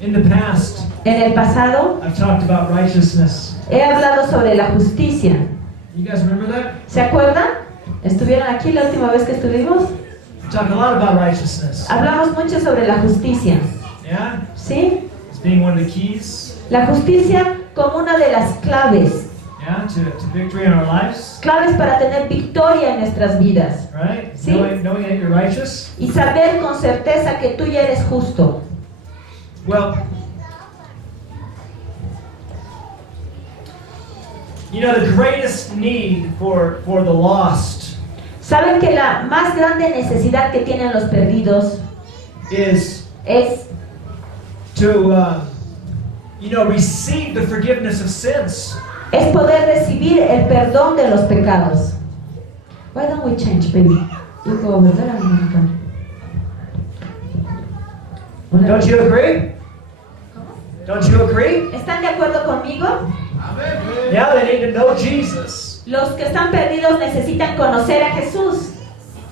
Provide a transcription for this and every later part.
In the past, En el pasado I've talked about righteousness. he hablado sobre la justicia. You guys remember that? ¿Se acuerdan? ¿Estuvieron aquí la última vez que estuvimos? We talk a lot about righteousness. Hablamos mucho sobre la justicia. Yeah? ¿Sí? It's being one of the keys, La justicia como una de las claves. yeah, to victory in our lives. Claves para tener victoria en nuestras vidas. Right? Sí. Knowing that you're righteous. Y saber con certeza que tú ya eres justo. Well, you know, the greatest need for the lost Saben que la más grande necesidad que tienen los perdidos is es to, receive the forgiveness of sins. poder recibir el perdón de los pecados. Why don't we change, baby? You go over there and I'm gonna come. Don't you agree? Don't you agree? ¿Están de acuerdo conmigo? Yeah, they need to know Jesus Los que están perdidos necesitan conocer a Jesús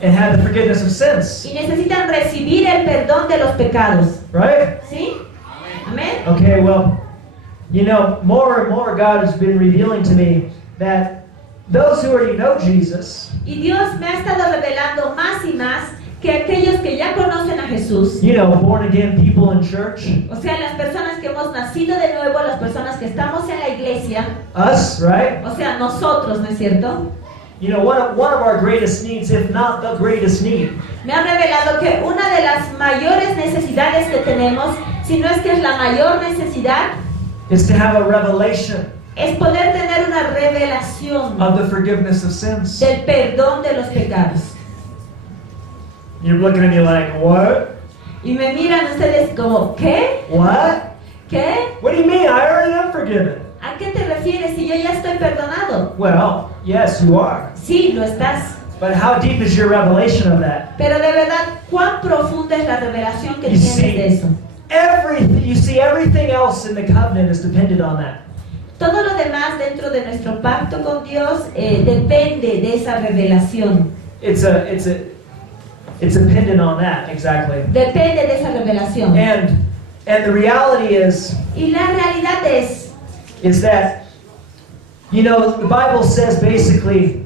and have the forgiveness of sins. y necesitan recibir el perdón de los pecados. Right? ¿Sí? Amén. Okay, well, more and more God has been revealing to me that those who already know Jesus, Y Dios me ha estado revelando más y más que aquellos que ya conocen a Jesús, born again people in church, o sea, las personas que hemos nacido de nuevo, las personas que estamos en la iglesia, us, right? o sea, nosotros, ¿no es cierto? One of our greatest needs, if not the greatest need, Me ha revelado que una de las mayores necesidades que tenemos, si no es que es la mayor necesidad, is to have a revelation es poder tener una revelación of the forgiveness of sins. del perdón de los pecados. You're looking at me like, what? Y me miran ustedes como, ¿qué? What? ¿Qué? What do you mean? I already am forgiven. ¿A qué te refieres si yo ya estoy perdonado? Well, yes, you are. Sí, lo estás. But how deep is your revelation of that? Pero de verdad, ¿cuán profunda es la revelación que You tienes see, de eso? Everything else in the covenant is dependent on that. Todo lo demás dentro de nuestro pacto con Dios depende de esa revelación. It's dependent on that, exactly. Depende de esa revelación. And the reality is Y la realidad es that, the Bible says basically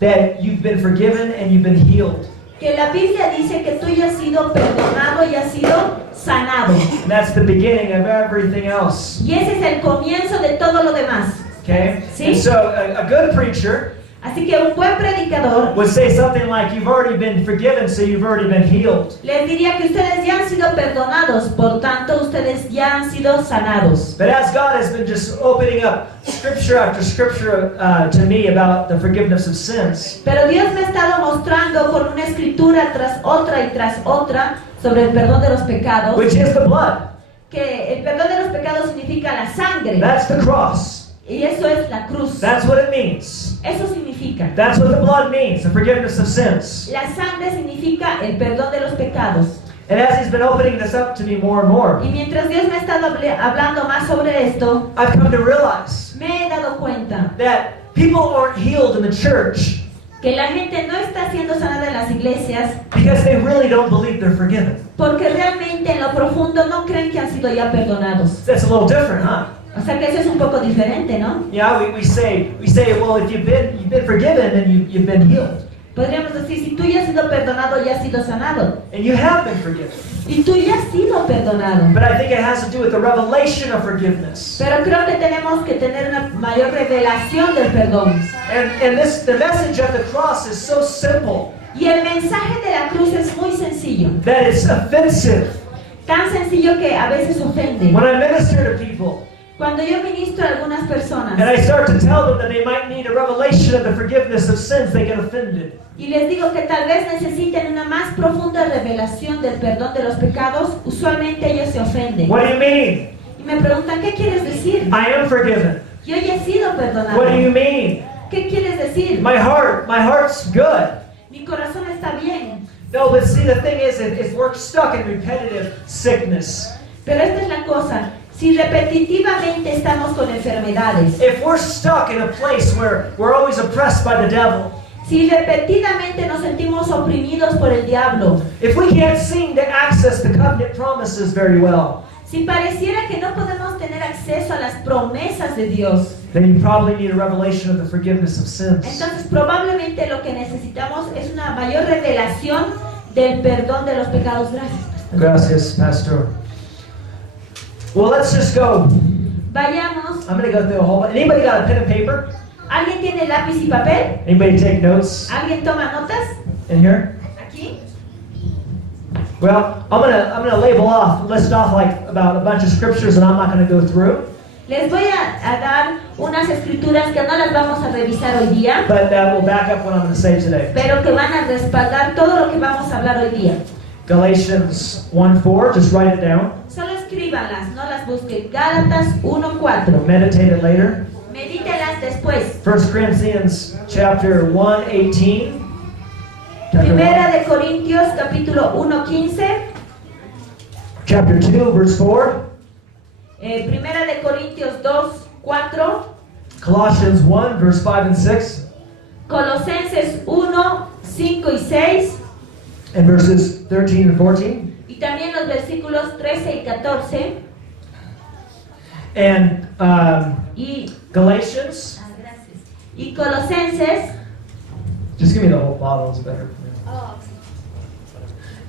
that you've been forgiven and you've been healed. que la Biblia dice que tú ya has sido perdonado y has sido sanado. And that's the beginning of everything else. Y ese es el comienzo de todo lo demás. Okay? Sí. And so a good preacher Así que un buen predicador would say something like, you've already been forgiven, so you've already been healed. les diría que ustedes ya han sido perdonados, por tanto ustedes ya han sido sanados. But as God has been just opening up scripture after scripture to me about the forgiveness of sins, Pero Dios me ha estado mostrando con una escritura tras otra y tras otra sobre el perdón de los pecados, which is the blood, que el perdón de los pecados significa la sangre, that's the cross. y eso es la cruz. That's what it means. Eso significa. That's what the blood means, the forgiveness of sins. La sangre significa el perdón de los pecados. And as He's been opening this up to me more and more, Y mientras Dios me ha estado hablando más sobre esto, I've come to realize me he dado cuenta that people aren't healed in the church que la gente no está siendo sanada en las iglesias because they really don't believe they're forgiven. porque realmente en lo profundo no creen que han sido ya perdonados. That's a little different, huh? O sea que eso es un poco diferente, ¿no? Yeah, we say, well, if you've been forgiven, then you've been healed. Podríamos decir, si tú ya has sido perdonado, ya has sido sanado. And you have been forgiven. Y tú ya has sido perdonado. But I think it has to do with the revelation of forgiveness. Pero creo que tenemos que tener una mayor revelación del perdón. And the message of the cross is so simple Y el mensaje de la cruz es muy sencillo. that it's offensive. Tan sencillo que a veces ofende. When I minister to people, Cuando yo ministro a algunas personas and I start to tell them that they might need a revelation of the forgiveness of sins, they get offended. y les digo que tal vez necesiten una más profunda revelación del perdón de los pecados, usualmente ellos se ofenden. What do you mean? Y me preguntan, ¿qué quieres decir? I am forgiven. Yo ya he sido perdonado. What do you mean? ¿Qué quieres decir? My heart's good. Mi corazón está bien. No, but see, the thing is, if we're stuck in repetitive sickness, Pero esta es la cosa. Si repetitivamente estamos con enfermedades, if we're stuck in a place where we're always oppressed by the devil, si repetidamente nos sentimos oprimidos por el diablo, if we can't seem to access the covenant promises very well, Si pareciera que no podemos tener acceso a las promesas de Dios, then you probably need a revelation of the forgiveness of sins. entonces probablemente lo que necesitamos es una mayor revelación del perdón de los pecados. Gracias, Gracias. Pastor. Well, let's just go. Vayamos. I'm going to go through a whole bunch. Anybody got a pen and paper? ¿Alguien tiene lápiz y papel? Anybody take notes ¿Alguien toma notas? in here? Aquí. Well, I'm gonna list off like about a bunch of scriptures that I'm not gonna go through, Les voy a dar unas escrituras que no las vamos a revisar hoy día, but that will back up what I'm gonna say today. pero que van a respaldar todo lo que vamos a hablar hoy día. Galatians 1:4, just write it down. Solo escríbanlas, no las busquen. Gálatas 1:4. Meditate it later. Medítelas después. 1 Corinthians chapter 1:18. Primera de Corintios capítulo 1:15. Chapter 2, verse 4. Primera de Corintios 2:4. Colossians 1, verse 5 and 6. Colosenses 1:5 y 6. And verses 13 and 14. Y también los versículos 13 y 14. And Y, Galatians. y Colosenses. Just give me the whole bottle, it's better.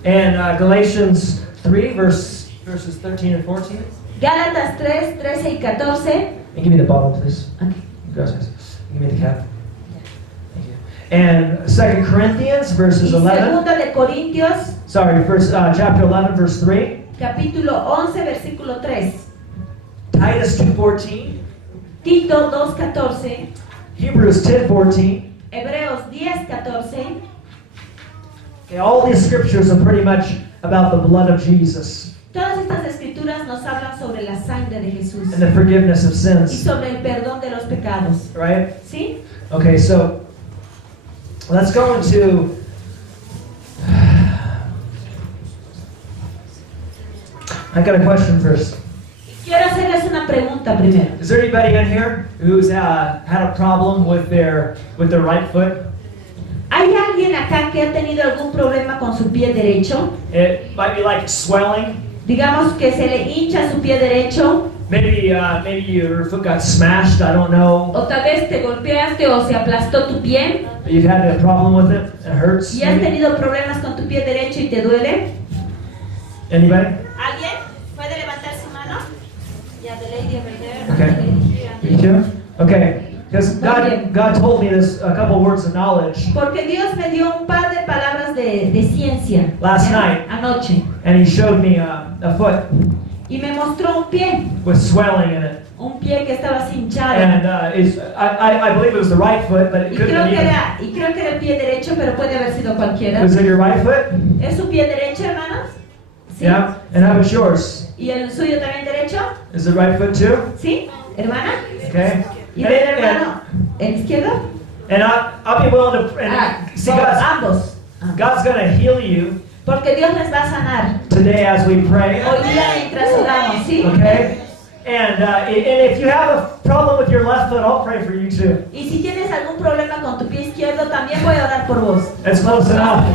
And Galatians 3, verses 13 and 14. Gálatas 3, 13 y 14. And give me the bottle, please. Okay. Gracias. Give me the cap. Thank you. And 2 Corinthians, verses Y 11. segunda de Corintios, Chapter 11, verse 3. capítulo 11, versículo 3. Titus 2:14. Tito 2:14. Hebrews 10:14. Hebreos 10:14. Okay, all these scriptures are pretty much about the blood of Jesus Todas estas escrituras nos hablan sobre la sangre de Jesús and the forgiveness of y sins, sobre el perdón de los pecados. right? ¿Sí? Okay, so let's go into I got a question first. Quiero hacerles una pregunta primero. Is there anybody in here who's had a problem with their right foot? ¿Hay alguien acá que ha tenido algún problema con su pie derecho? It might be like swelling. Digamos que se le hincha su pie derecho, Maybe your foot got smashed. I don't know. o tal vez te golpeaste o se aplastó tu pie You've had a problem with it. It hurts. y has maybe? tenido problemas con tu pie derecho y te duele. Anybody? ¿Alguien puede levantar su mano? Yeah, the lady over there. Okay. The lady here. You too? Okay. Because Muy bien. God told me this a couple words of knowledge, Porque Dios me dio un par de palabras de ciencia Last ¿ya? night. Anoche, and He showed me a foot y me mostró un pie with swelling in it. que estaba hinchado. And I believe it was the right foot, but it Y could creo, have que been era, y creo que era el pie derecho, pero puede haber sido cualquiera. Was it your right foot? ¿Es su pie derecho, hermanos? Sí. Yeah. And how about yours? ¿Y el suyo también derecho? Is it right foot too? ¿Sí, hermana? Okay. ¿Y del hermano el izquierdo? And I'll be willing to. See, Ambos. God's going to heal you Porque Dios les va a sanar today as we pray. hoy día mientras oramos, ¿sí? Okay. And if you have a problem with your left foot, I'll pray for you too. Y si tienes algún problema con tu pie izquierdo, también voy a orar por vos. It's close enough.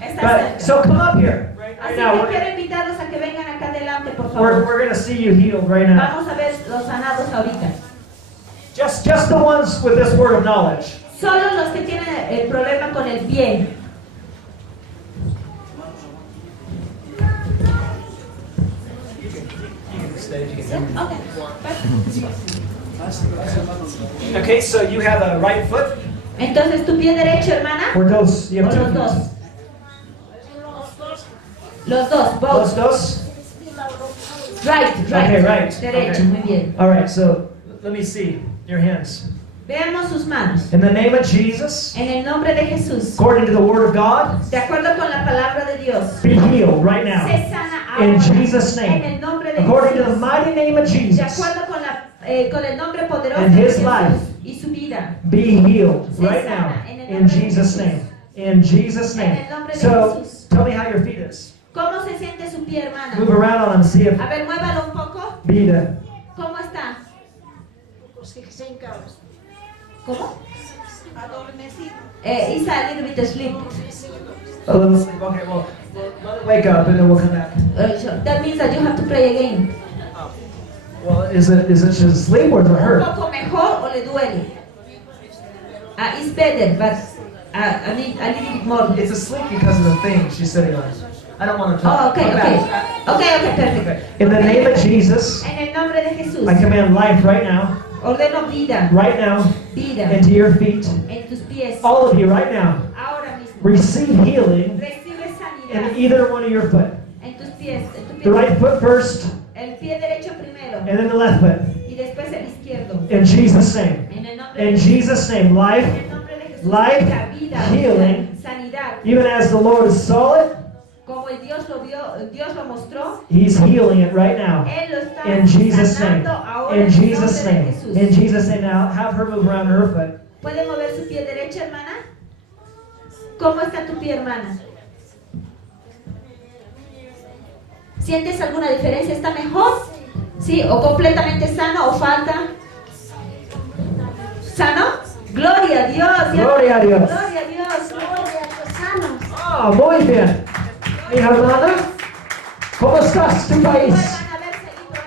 Está But cerca. so come up here right Así now. que quiero invitarlos a que vengan acá adelante, por We're favor. going to see you healed right now. Vamos a ver los sanados ahorita. Just the ones with this word of knowledge. Solo los que tienen el problema con el pie. Okay. Okay, so you have a right foot. Entonces, ¿tu pie derecho, hermana? Or dos? You ¿O have two los feet. dos? Los dos, Los both. dos? Right. Okay, right. Derecho, Okay. muy bien. All right, so let me see your hands. Veamos sus manos. In the name of Jesus, En el nombre de Jesús, according to the word of God, de acuerdo con la palabra de Dios, be healed right now. se sana In ahora. Jesus' En name. el nombre de According to the Jesús. mighty name of De Jesus, acuerdo con el nombre poderoso And de his Jesús life. y su vida. be healed Se right sana now. en el In nombre de Jesus' Jesús. name. In Jesus' En name. el nombre de So, Jesús. tell me how your feet is. ¿Cómo se siente su pie, hermana? Move around on them, see if A ver, muévalo un poco. Beta. ¿Cómo está? ¿Cómo? Isa, a little bit asleep. A little sleep. Okay, well, let it wake up and then we'll come back. So that means that you have to pray again. Well, is it just asleep or is it Un hurt? poco mejor o le duele? It's better, but a little more. It's asleep because of the thing she's sitting on. I don't want to Oh, talk. okay, Come okay. back. Okay, perfect. In the name of Jesus, En el nombre de Jesús, I command life right now, ordeno vida, right now, vida into your feet. en tus pies. All of you right now, Ahora mismo. receive healing Recibe in sanidad either one of your foot. en tus pies. En tu The pie. right foot first, El pie derecho primero and then the left foot. y después el izquierdo. In Jesus' name. En el nombre In de Jesus' name, En life, el nombre de Jesús, life, vida, healing. sanidad. even as the Lord saw it, Como el Dios lo vio, Dios lo mostró, He's healing it right now. Él lo está In Jesus' name. sanando ahora In en el Jesus' nombre de name. Jesús. In Jesus' name. Now have her move around her foot. ¿Puede mover su pie derecho, hermana? ¿Cómo está tu pie, hermana? ¿Sientes alguna diferencia? ¿Está mejor? ¿Sí? ¿O completamente sano o falta? ¿Sano? Gloria a Dios. Gloria a Dios. Gloria a Dios. Gloria a Dios. Sano. Ah, muy bien. Mi hermana, ¿cómo estás, tu país? Hermana, a ver, seguimos.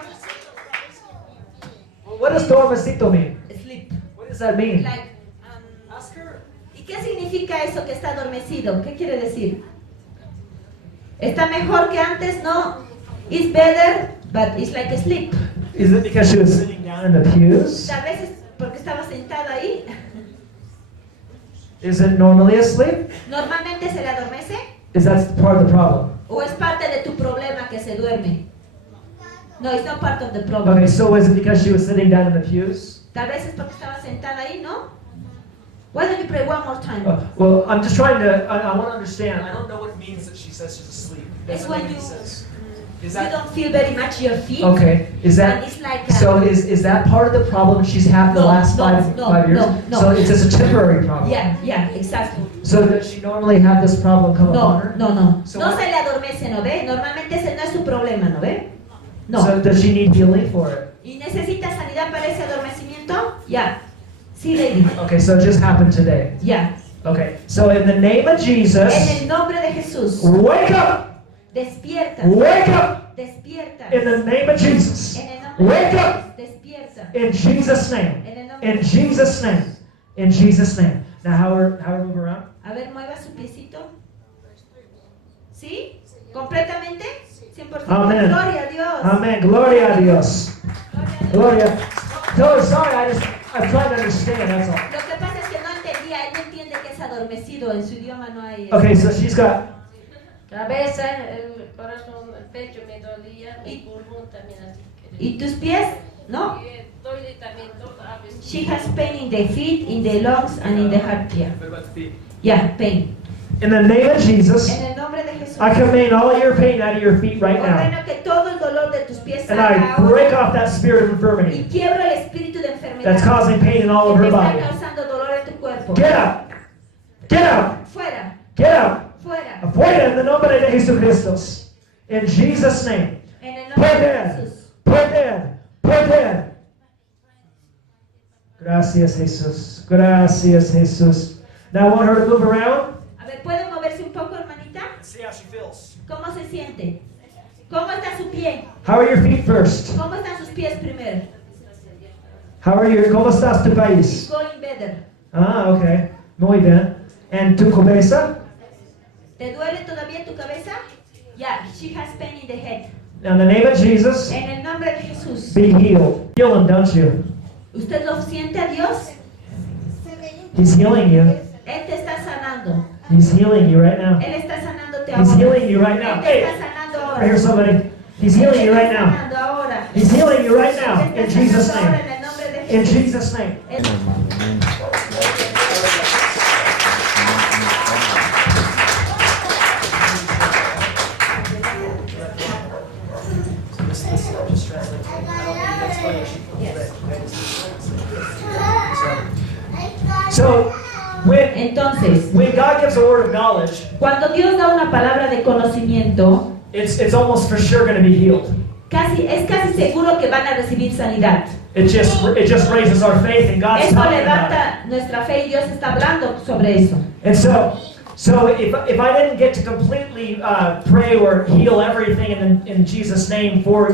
What does dormicito mean? Sleep. What does that mean? Like, ¿y qué significa eso que está adormecido? ¿Qué quiere decir? ¿Está mejor que antes? No. It's better, but it's like asleep. Is it because she was sitting down in the pews? A veces porque estaba sentada ahí. Is it normally asleep? ¿Normalmente se le adormece? Is that part of the problem? ¿O es parte de tu problema que se duerme? No, it's not part of the problem. Okay, so is it because she was sitting down in the pews? Tal vez es porque estaba sentada ahí, ¿no? Why don't you pray one more time? Well, I'm just trying to, I want to understand. I don't know what it means that she says she's asleep. It's That's when what you- he says. Is You that, don't feel very much your feet. okay, is And that, it's like so is that part of the problem she's had the No, last no, 5 years? no. So it's just a temporary problem? Yeah, exactly. So does she normally have this problem come upon No, her? no. So No what- se le adormece, ¿no ve? Normalmente ese no es su problema, ¿no ve? No. So does she need healing for it? ¿Y necesita sanidad para ese adormecimiento? Ya. Sí, lady. Okay, so it just happened today. Ya. Okay, so in the name of Jesus, En el nombre de Jesús. wake up! Despierta. Wake up! Despierta. In the name of Jesus. En el nombre Wake de up! Jesús. Despierta. In Jesus' name. En el nombre In de Jesús. Jesus' name. In Jesus' name. Now how her move around? A ver, mueva su piecito. ¿Sí? ¿Completamente? 100%. Amén. Gloria a Dios. Amen. Gloria a Dios. Gloria a Dios. Gloria. No, sorry, I'm trying to understand, that's all. Lo que pasa es que no entendía, él no entiende que es adormecido, en su idioma no hay. Okay, so she's got, Cabeza, el corazón, el pecho me dolía, mi pulmón también así. ¿Y tus pies? ¿No? Y el toile también todo a veces. She has pain in the feet, in the lungs, and in the heart. Yeah, what about the feet? yeah, pain. In the name of Jesus, En el nombre de Jesús. I command all your pain out of your feet right now. Ordeno que todo el dolor de tus pies And salga I break ahora off that spirit of y infirmity quiebro el espíritu de enfermedad that's causing pain in all of que her te está body. causando dolor en tu cuerpo. Get out! Get out! Fuera, Get out! fuera. Afuera en el nombre de Jesucristo. In Jesus' name. En el nombre Put de in! Jesús. Put in! Put in! Gracias, Jesus. Gracias, Jesus. Now I want her to move around. A ver, ¿puede moverse un poco, hermanita? See how she feels. ¿Cómo se siente? ¿Cómo está su pie? How are your feet first? ¿Cómo están sus pies primero? How are your, ¿Cómo estás tu país? Going better. Ah, okay. Muy bien. And tu cabeza? ¿Te duele todavía tu cabeza? Yeah, she has pain in the head. In the name of Jesus, En el nombre de Jesús. be healed. Heal him, don't you? ¿Usted lo siente a Dios? He's healing you. Él te está sanando. He's healing you right now. Él está sanándote He's ahora. healing you right now. Él te Hey, está sanando I ahora. hear somebody. He's healing you right Él te está now. sanando ahora. He's healing you right Él now. te In está Jesus' sanando ahora name. en el nombre de In Jesús. Jesus' name. Él- So, when Entonces, God gives a word of knowledge, cuando Dios da una palabra de conocimiento, it's almost for sure going to be healed. es casi seguro que van a recibir sanidad. It just raises our faith, and God's Eso talking about it. levanta nuestra fe y Dios está hablando sobre eso. And so, So if I didn't get to completely pray or heal everything in Jesus' name for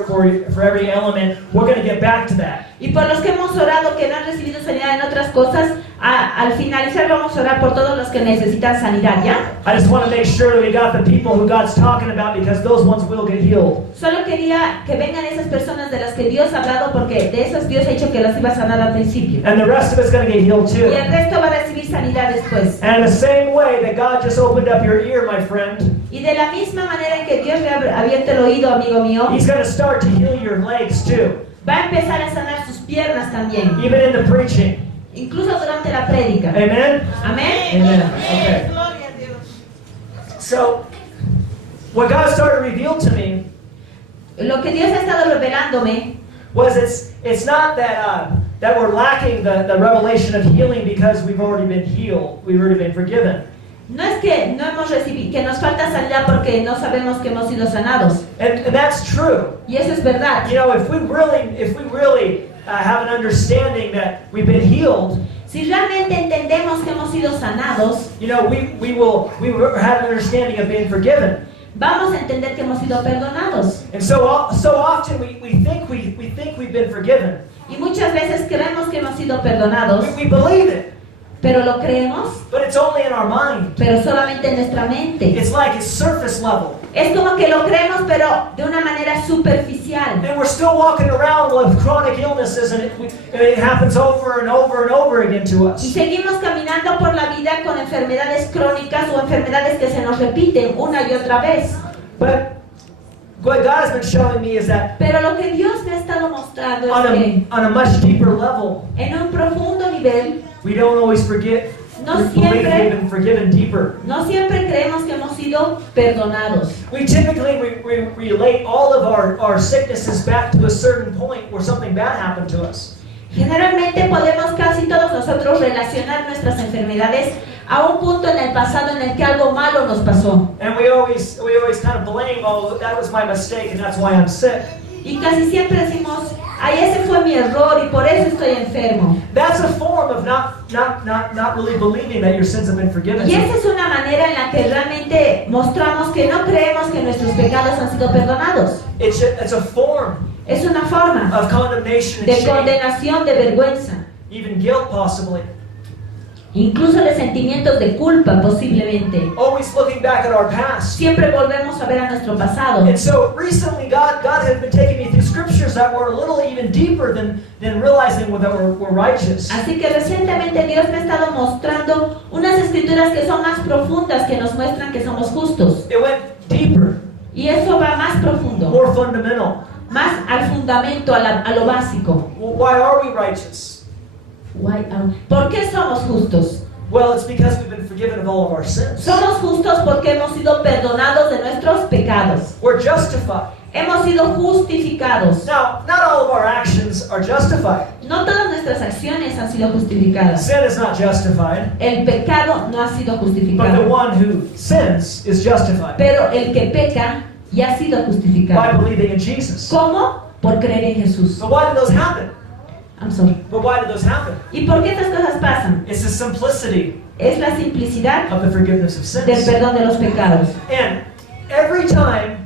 every element, we're going to get back to that. Y por los que hemos orado que no han recibido sanidad en otras cosas, al finalizar vamos a orar por todos los que necesitan sanidad, ¿ya? I just want to make sure that we got the people who God's talking about, because those ones will get healed. Solo quería que vengan esas personas de las que Dios ha hablado, porque de esas Dios ha dicho que las iba a sanar al principio. And the rest of it's going to get healed Y too. el resto va a recibir sanidad después. And in the same way that God just opened up your ear, my friend, Y de la misma manera en que Dios le ha abierto el oído, amigo mío, He's going to start to heal your legs too, va a empezar a sanar sus piernas también, even in the preaching. incluso durante la prédica. Amen? Amén. Amen. Okay. So, what God started to reveal to me Lo que Dios ha estado revelándome was it's not that we're lacking the revelation of healing because we've already been healed, we've already been forgiven. no es que no hemos recibido, que nos falta sanidad porque no sabemos que hemos sido sanados. And that's true. Y eso es verdad. You know, if we really have an understanding that we've been healed, Si realmente entendemos que hemos sido sanados, you know, we will have an understanding of being forgiven. vamos a entender que hemos sido perdonados. And so often we think we've been forgiven. Y muchas veces creemos que hemos sido perdonados, We believe it, pero lo creemos, but it's only in our mind. pero solamente en nuestra mente. It's like it's surface level. Es como que lo creemos, pero de una manera superficial. And we're still walking around with chronic illnesses, and it happens over and over and over again to Y us. seguimos caminando por la vida con enfermedades crónicas o enfermedades que se nos repiten una y otra vez. But what God has been showing me is that Pero lo que Dios me ha estado mostrando es on que a much deeper level, en un profundo nivel, we don't always forget. No We believe we've siempre, been forgiven deeper. no siempre creemos que hemos sido perdonados. We typically relate all of our sicknesses back to a certain point where something bad happened to us. Generalmente podemos casi todos nosotros relacionar nuestras enfermedades a un punto en el pasado en el que algo malo nos pasó. And we always kind of blame, oh, that was my mistake and that's why I'm sick. Y casi siempre decimos, ay, ese fue mi error y por eso estoy enfermo. That's a form of not really believing that your sins have been forgiven. Y esa es una manera en la que realmente mostramos que no creemos que nuestros pecados han sido perdonados. It's a form Es una forma of condemnation and de shame, condenación, de vergüenza, even guilt possibly. incluso de sentimientos de culpa posiblemente. Always looking back at our past. Siempre volvemos a ver a nuestro pasado. And so recently God has been taking me through scriptures that were a little even deeper than realizing that we're righteous. Así que recientemente Dios me ha estado mostrando unas escrituras que son más profundas, que nos muestran que somos justos. It went deeper, Y eso va más profundo, more fundamental. más al fundamento, a lo básico. Well, why are we righteous? ¿Por qué somos justos? Well, it's because we've been forgiven of all of our sins. Somos justos porque hemos sido perdonados de nuestros pecados. We're justified. Hemos sido justificados. Now, not all of our actions are justified. No todas nuestras acciones han sido justificadas. Sin is not justified, El pecado no ha sido but the justificado. one who sins is justified Pero el que peca ya ha sido by justificado. believing in Jesus. ¿Cómo? Por creer en Jesús. But why did those happen? I'm sorry. But why did those happen? ¿Y por qué estas cosas pasan? It's the simplicity Es la simplicidad of the forgiveness of del sins. perdón de los pecados. And every time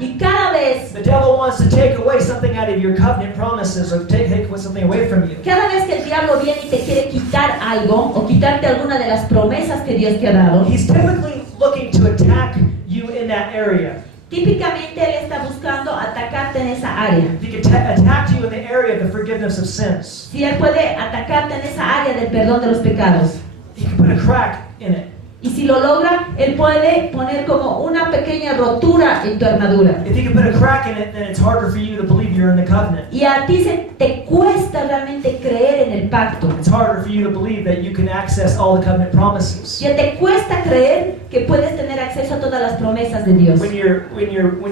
Y cada vez the devil wants to take away something out of your covenant promises or take something away from you, Cada vez que el diablo viene y te quiere quitar algo o quitarte alguna de las promesas que Dios te ha dado, he's typically looking to attack you in that area. típicamente él está buscando atacarte en esa área. He can attack you in the area of the forgiveness of sins. Si él puede atacarte en esa área del perdón de los pecados, He can put a crack in it. y si lo logra, él puede poner como una pequeña rotura en tu armadura. If he can put a crack in it, then it's harder for you to believe you're in the covenant. Y a ti te cuesta realmente creer en el pacto. It's harder for you to believe that you can access all the covenant promises. Ya te cuesta creer que puedes tener acceso a todas las promesas de Dios. When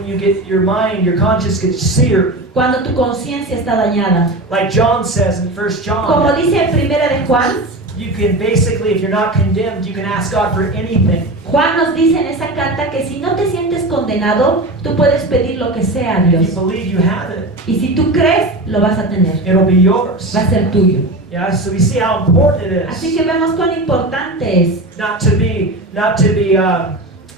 you get your mind, your conscience gets seared, Cuando tu conciencia está dañada. like John says in 1 Como John, dice en Primera de Juan, you can basically, if you're not condemned, you can ask God for anything. Juan nos dice en esa carta que si no te sientes condenado, tú puedes pedir lo que sea a If Dios. you believe you have it, Y si tú crees, lo vas a tener. it'll be yours. Va a ser tuyo. Yeah, so we see how important it Así is que vemos cuán importante es not to be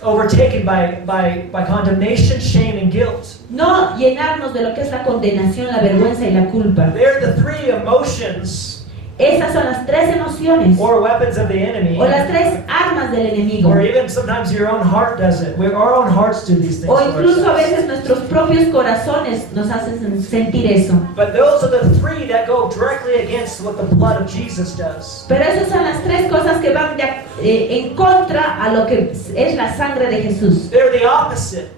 overtaken by condemnation, shame, and guilt. no llenarnos de lo que es la condenación, la vergüenza y la culpa. They're the three emotions Esas son las tres emociones or weapons of the enemy. o las tres armas del enemigo. Or even sometimes your own heart does it. Our own hearts do these things. O to incluso a ourselves. veces nuestros propios corazones nos hacen sentir eso. But those are the three that go directly against what the blood of Jesus does. Pero esas son las tres cosas que van en contra a lo que es la sangre de Jesús. They're the opposite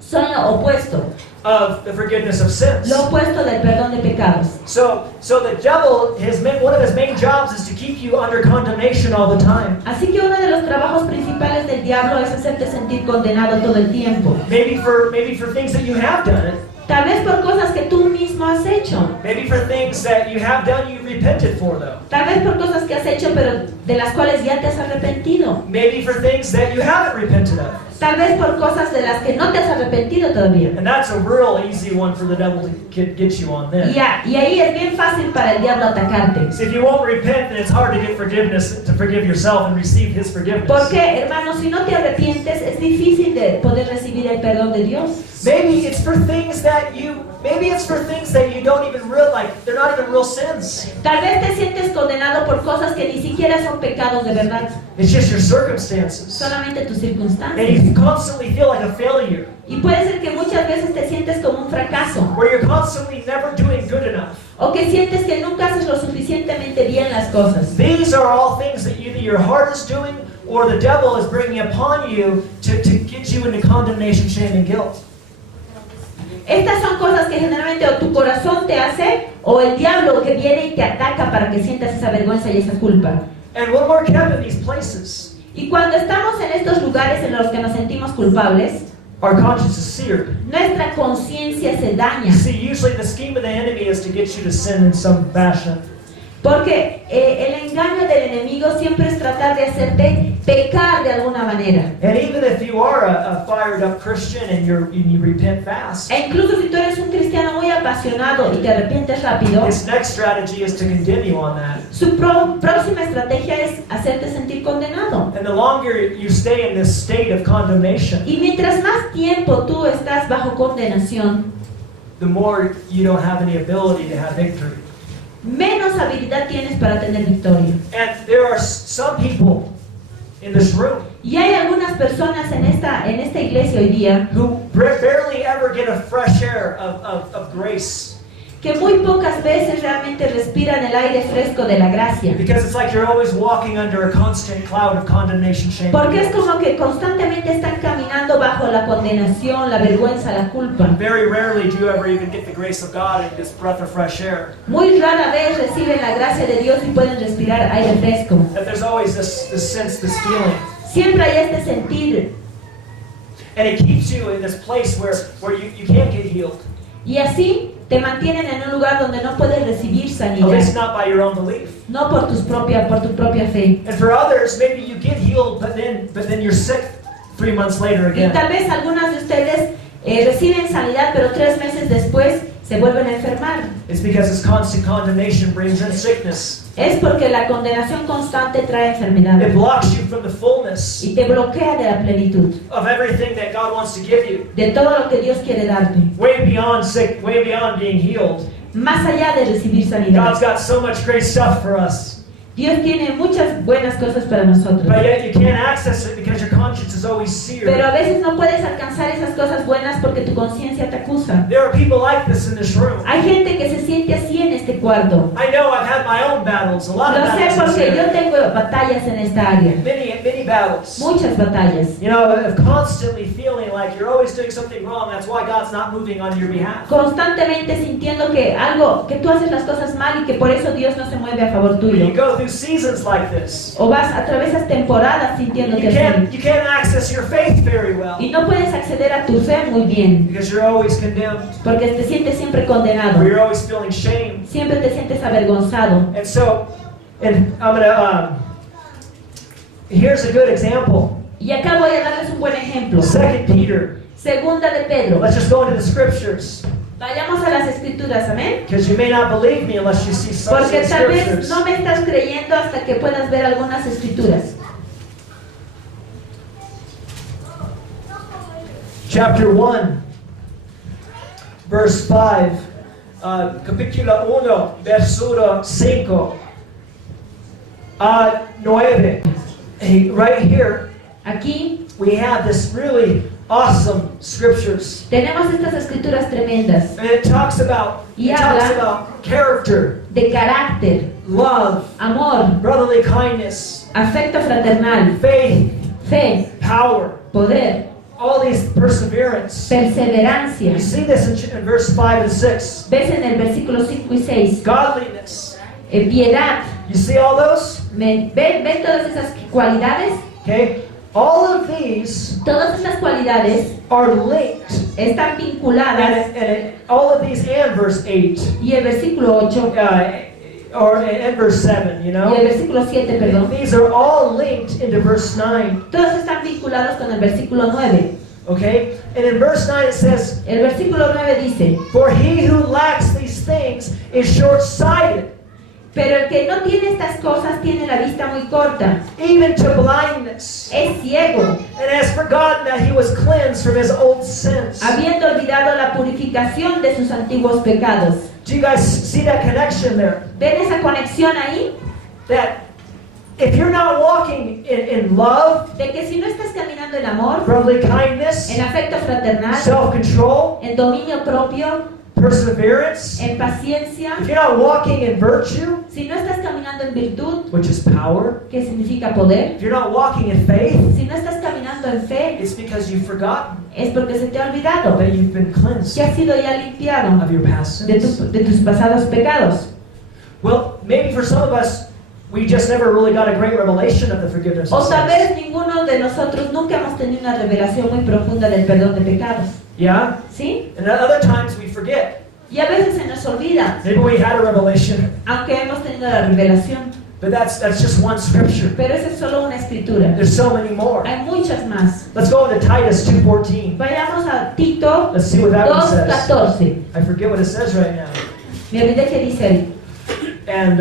Son lo opuesto, of the forgiveness of sins. lo opuesto del perdón de pecados. So the devil, one of his main jobs is to keep you under condemnation all the time. Así que uno de los trabajos principales del diablo es hacerte sentir condenado todo el tiempo. Maybe for things that you have done. Tal vez por cosas que tú mismo has hecho. Maybe for things that you have done you repented for though. Tal vez por cosas que has hecho pero de las cuales ya te has arrepentido. Maybe for things that you haven't repented of. Tal vez por cosas de las que no te has arrepentido todavía. And that's a real easy one for the devil to get you on then. Y ahí es bien fácil para el diablo atacarte. See, if you won't repent, then it's hard to get forgiveness, to forgive yourself and receive His forgiveness. Porque, hermanos, si no te arrepientes, es difícil de poder recibir el perdón de Dios. Maybe it's for things that you don't even realize, like they're not even real sins. Tal vez te sientes condenado por cosas que ni siquiera son pecados de verdad, It's just your circumstances. solamente tus And circunstancias. you constantly feel like a failure, Y puede ser que muchas veces te sientes como un fracaso, where you're constantly never doing good enough. o que sientes que nunca haces lo suficientemente bien las cosas. These are all things that either your heart is doing or the devil is bringing upon you to get you into condemnation, shame, and guilt. Estas son cosas que generalmente o tu corazón te hace, o el diablo que viene y te ataca para que sientas esa vergüenza y esa culpa. And when we're kept in these places, Y cuando estamos en estos lugares en los que nos sentimos culpables, our conscience is seared. nuestra conciencia se daña. You see, usually the scheme of the enemy is to get you to sin in some fashion. Porque el engaño del enemigo siempre es tratar de hacerte pecar de alguna manera. And even if you are a fired up Christian and you repent fast, E incluso si tú eres un cristiano muy apasionado y te arrepientes rápido, his next strategy is to condemn you on that. su próxima estrategia es hacerte sentir condenado. And the longer you stay in this state of condemnation, Y mientras más tiempo tú estás bajo condenación, the more you don't have any ability to have victory. menos habilidad tienes para tener victoria. And there are some people in this room Y hay algunas personas en esta iglesia hoy día who barely ever get a fresh air of grace. que muy pocas veces realmente respiran el aire fresco de la gracia. Because it's like you're always walking under a constant cloud of condemnation, shame, and Porque es guilt. como que constantemente están caminando bajo la condenación, la vergüenza, la culpa. Very rarely do you ever even get the grace of God and this breath of fresh air. Muy rara vez reciben la gracia de Dios y pueden respirar aire fresco. That there's always this sense, this feeling. Siempre hay este sentir. And it keeps you in this place where you can't get healed. Y así te mantienen en un lugar donde no puedes recibir At least sanidad. not by your own belief. No por tu propia fe. And for others, maybe you get healed, but then you're sick 3 months later Y again. tal vez algunas de ustedes reciben sanidad, pero 3 meses después se vuelven a enfermar. It's because this constant condemnation brings in sickness. Es porque la condenación constante trae It enfermedad blocks you from the fullness y te bloquea de la plenitud, of everything that God wants to give you. de todo lo que Dios quiere darte, Way beyond sick, way beyond being healed. más allá de recibir sanidad. God's got so much great stuff for us. Dios tiene muchas buenas cosas para nosotros, But yet you can't access it because your conscience is always pero seared. a veces no puedes alcanzar esas cosas buenas porque tu conciencia te acusa. There are people like this in this room. Hay gente que se siente así en este cuarto. I know I've had my own battles, a lot of Lo sé battles in this porque yo area. tengo batallas en esta área, Many battles. muchas batallas. You know, of constantly feeling like you're always doing something wrong. That's why God's not moving on your behalf. Constantemente sintiendo que tú haces las cosas mal y que por eso Dios no se mueve a favor When you tuyo. go through seasons like this, O atravesas temporadas sintiéndote así. you can't access your faith very well Y no puedes acceder a tu fe muy bien, because you're always condemned, porque te sientes siempre or condenado, you're always feeling shame. siempre te sientes avergonzado. And so, and I'm gonna. Here's a good example. Y acá voy a darles un buen ejemplo. 2 Peter. Segunda de Pedro. Let's just go into the scriptures. Vayamos a las escrituras, amén. Because you may not believe me unless you see some Porque tal vez scriptures. no me estás creyendo hasta que puedas ver algunas escrituras. Chapter 1, verse 5. Capítulo 1, versículo 5 a 9. Hey, right here, Aquí we have this really awesome scriptures. tenemos estas escrituras tremendas And it talks about character, de carácter, love, amor, brotherly kindness, afecto fraternal, faith, fe, power, poder, all these perseverance. perseverancia. You see this in verse 5 and 6. Ves en el versículo 5 y 6, Godliness. piedad. You see all those? ¿Ves todas esas cualidades? Okay? All of these Todas esas cualidades are linked. están vinculadas. All of these and verse 8. Y el versículo 8 And verse 7, you y el know? versículo 7, perdón. These are all linked into verse 9. Todos están vinculados con el versículo 9. Okay? And in verse 9 it says, El versículo 9 dice, For he who lacks these things is short-sighted, pero el que no tiene estas cosas tiene la vista muy corta, even to blindness, es ciego, and has forgotten that he was cleansed from his old sins. habiendo olvidado la purificación de sus antiguos pecados. Do you guys see that connection there? ¿Ven esa conexión ahí? That if you're not walking in love, De que si no estás caminando en amor, brotherly kindness, en afecto fraternal, self-control, en dominio propio, perseverance, en paciencia, if you're not walking in virtue, si no estás caminando en virtud, which is power, que significa poder, if you're not walking in faith, si no estás caminando en fe, it's because you've forgotten es porque se te ha olvidado that you've been cleansed que has sido ya limpiado of your past de, sins. de tus pasados pecados. Well, maybe for some of us, we just never really got a great revelation of the forgiveness O of tal sins. vez ninguno de nosotros nunca hemos tenido una revelación muy profunda del perdón de pecados. Yeah? ¿Sí? And at other times we forget. Y a veces se nos olvida, Maybe we had a revelation, aunque hemos tenido la revelación. but that's just one scripture. Pero esa es solo una escritura. There's so many more. Hay muchas más. Let's go into Titus 2:14. Vayamos a Tito Let's see what that one says. 2:14. I forget what it says right now. Me olvidé que dice ahí. And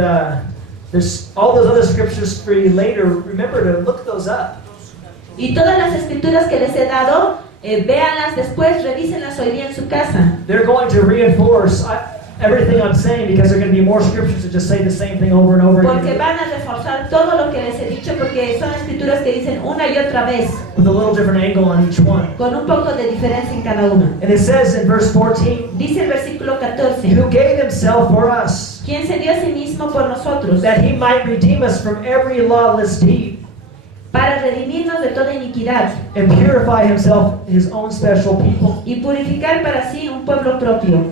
there's all those other scriptures for you later. Remember to look those up. Y todas las escrituras que les he dado, véanlas después, revísenlas hoy día en su casa. They're going to reinforce everything I'm saying because there are going to be more scriptures that just say the same thing over and over Porque again van a reforzar todo lo que les he dicho, porque son escrituras que dicen una y otra vez, with a little different angle on each one. con un poco de diferencia en cada una. And it says in verse 14, Dice el versículo 14, who gave himself for us, quien se dio a sí mismo por nosotros, that he might redeem us from every lawless deed, para redimirnos de toda iniquidad and purify himself his own special people. y purificar para sí un pueblo propio.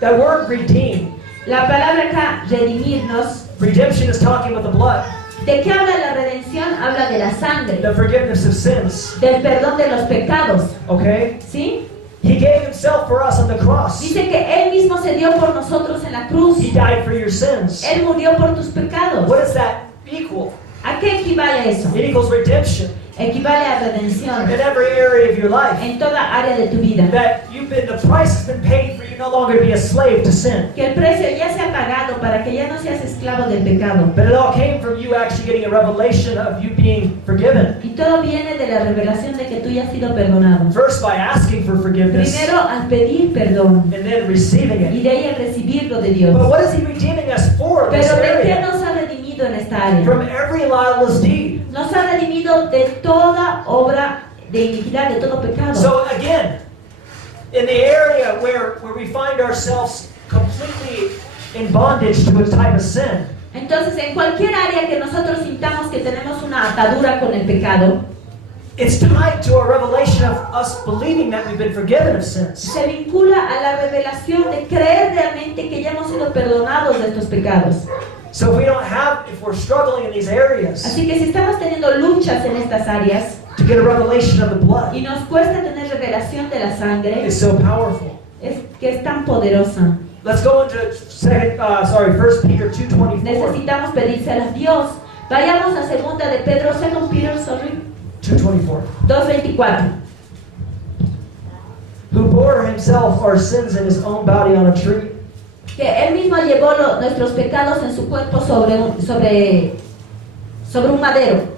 That word redeem, La palabra acá, redimirnos, redemption is talking about the blood, ¿de qué habla la redención? Habla de la sangre, the forgiveness of sins. del perdón de los pecados, Okay? ¿sí? He gave himself for us on the cross. Dice que Él mismo se dio por nosotros en la cruz. He died for your sins. Él murió por tus pecados. What does that equal? ¿A qué equivale eso? It equals redemption Equivale a redención in every area of your life. en toda área de tu vida. That the price has been paid for you no longer to be a slave to sin. Que el precio ya se ha pagado para que ya no seas esclavo del pecado. But it all came from you actually getting a revelation of you being forgiven. Y todo viene de la revelación de que tú ya has sido perdonado. First by asking for forgiveness Primero al pedir perdón and then receiving y it. de ahí al recibirlo de Dios. But what is he redeeming us for in this Pero ¿de qué area? nos ha redimido en esta área? From every lawless deed. Nos ha redimido de toda obra de iniquidad, de todo pecado. So again, in the area where we find ourselves completely in bondage to a type of sin, Entonces, en cualquier área que nosotros sintamos que tenemos una atadura con el pecado, it's tied to a revelation of us believing that we've been forgiven of sins. se vincula a la revelación de creer realmente que ya hemos sido perdonados de estos pecados. So if we're struggling in these areas Así que si estamos teniendo luchas en estas áreas to get a revelation of the blood, y nos cuesta tener revelación de la sangre, it's so powerful. es que es tan poderosa. Let's go into 1 Peter 2:24. Necesitamos pedírsela a Dios. Vayamos a segunda de Pedro, 2 Peter, 2:24. 2:24. who bore himself our sins in his own body on a tree. Que Él mismo llevó nuestros pecados en su cuerpo sobre un madero.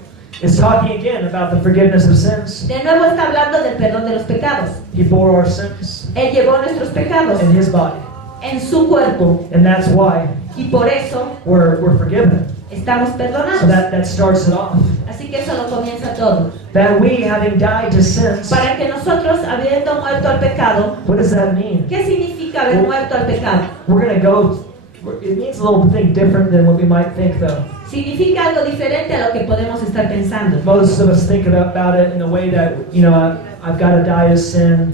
It's talking again about the forgiveness of sins. De nuevo está hablando del perdón de los pecados. He bore our sins Él llevó nuestros pecados in his body. en su cuerpo. And that's why Y por eso we're forgiven. estamos So perdonados. that starts it off. Así que eso lo comienza todo. That we, having died to sins, Para que nosotros, habiendo muerto al pecado, what does that mean? ¿qué significa haber muerto al pecado? We're going to go, it means a little thing different than what we might think though. Significa algo diferente a lo que podemos estar pensando. Most of us think about it in a way that, I've got to die to sin.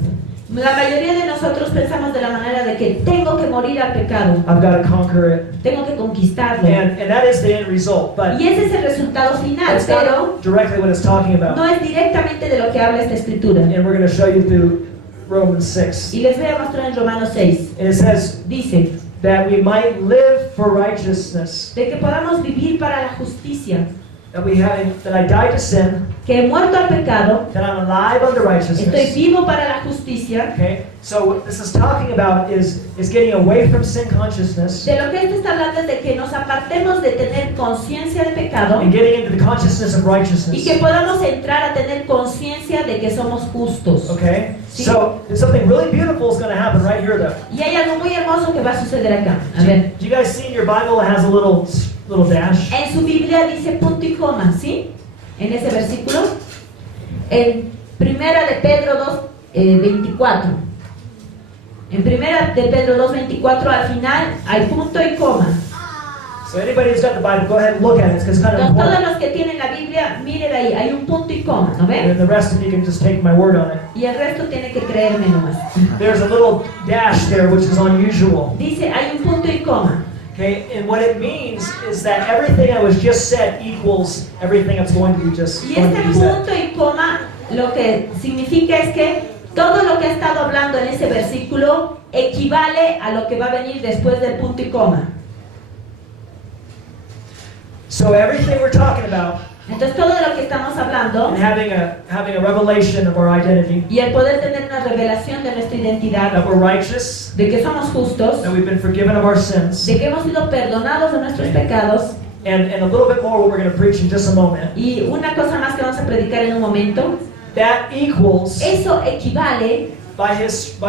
La mayoría de nosotros pensamos de la manera de que tengo que morir al pecado, I've got to conquer it. tengo que conquistarlo. And that is the end result. But Y ese es el resultado final, that's pero not directly what it's talking no about. es directamente de lo que habla esta escritura. And we're going to show you through Romans 6. Y les voy a mostrar en Romanos 6. And it says Dice, that we might live for righteousness. de que podamos vivir para la justicia, That I died to sin, que he muerto al pecado, that I'm alive unto estoy righteousness. vivo para la justicia. Okay? So what this is talking about is getting away from sin consciousness De lo que esto está hablando es de que nos apartemos de tener conciencia de pecado and getting into the consciousness of y righteousness. que podamos entrar a tener conciencia de que somos justos. Okay? Sí. So something really beautiful is going to happen right here though. Y hay algo muy hermoso que va a suceder acá. A ver, Do you guys see in your Bible it has a little dash? en su Biblia dice punto y coma, ¿sí? En ese versículo. En Primera de Pedro 2:24. En Primera de Pedro 2:24 al final hay punto y coma. So anybody who's got the Bible, go ahead and look at it because it's kind of Entonces, todos important. los que tienen la Biblia, miren ahí, hay un punto y coma, ¿no And ven? then the rest of you can just take my word on it. Y el resto tiene que creerme nomás. There's a little dash there which is unusual. Dice, hay un punto y coma. Okay, and what it means is that everything I was just said equals everything that's going to be just Y going este to be said. punto y coma lo que significa es que todo lo que ha estado hablando en ese versículo equivale a lo que va a venir después del punto y coma. So everything we're talking about Entonces todo lo que estamos hablando and having a revelation of our identity, y el poder tener una revelación de nuestra identidad, that we're righteous, de que somos justos, that we've been forgiven of our sins, de que hemos sido perdonados de nuestros pecados, and a little bit more what we're going to preach in just a moment. y una cosa más que vamos a predicar en un momento, That equals eso equivale by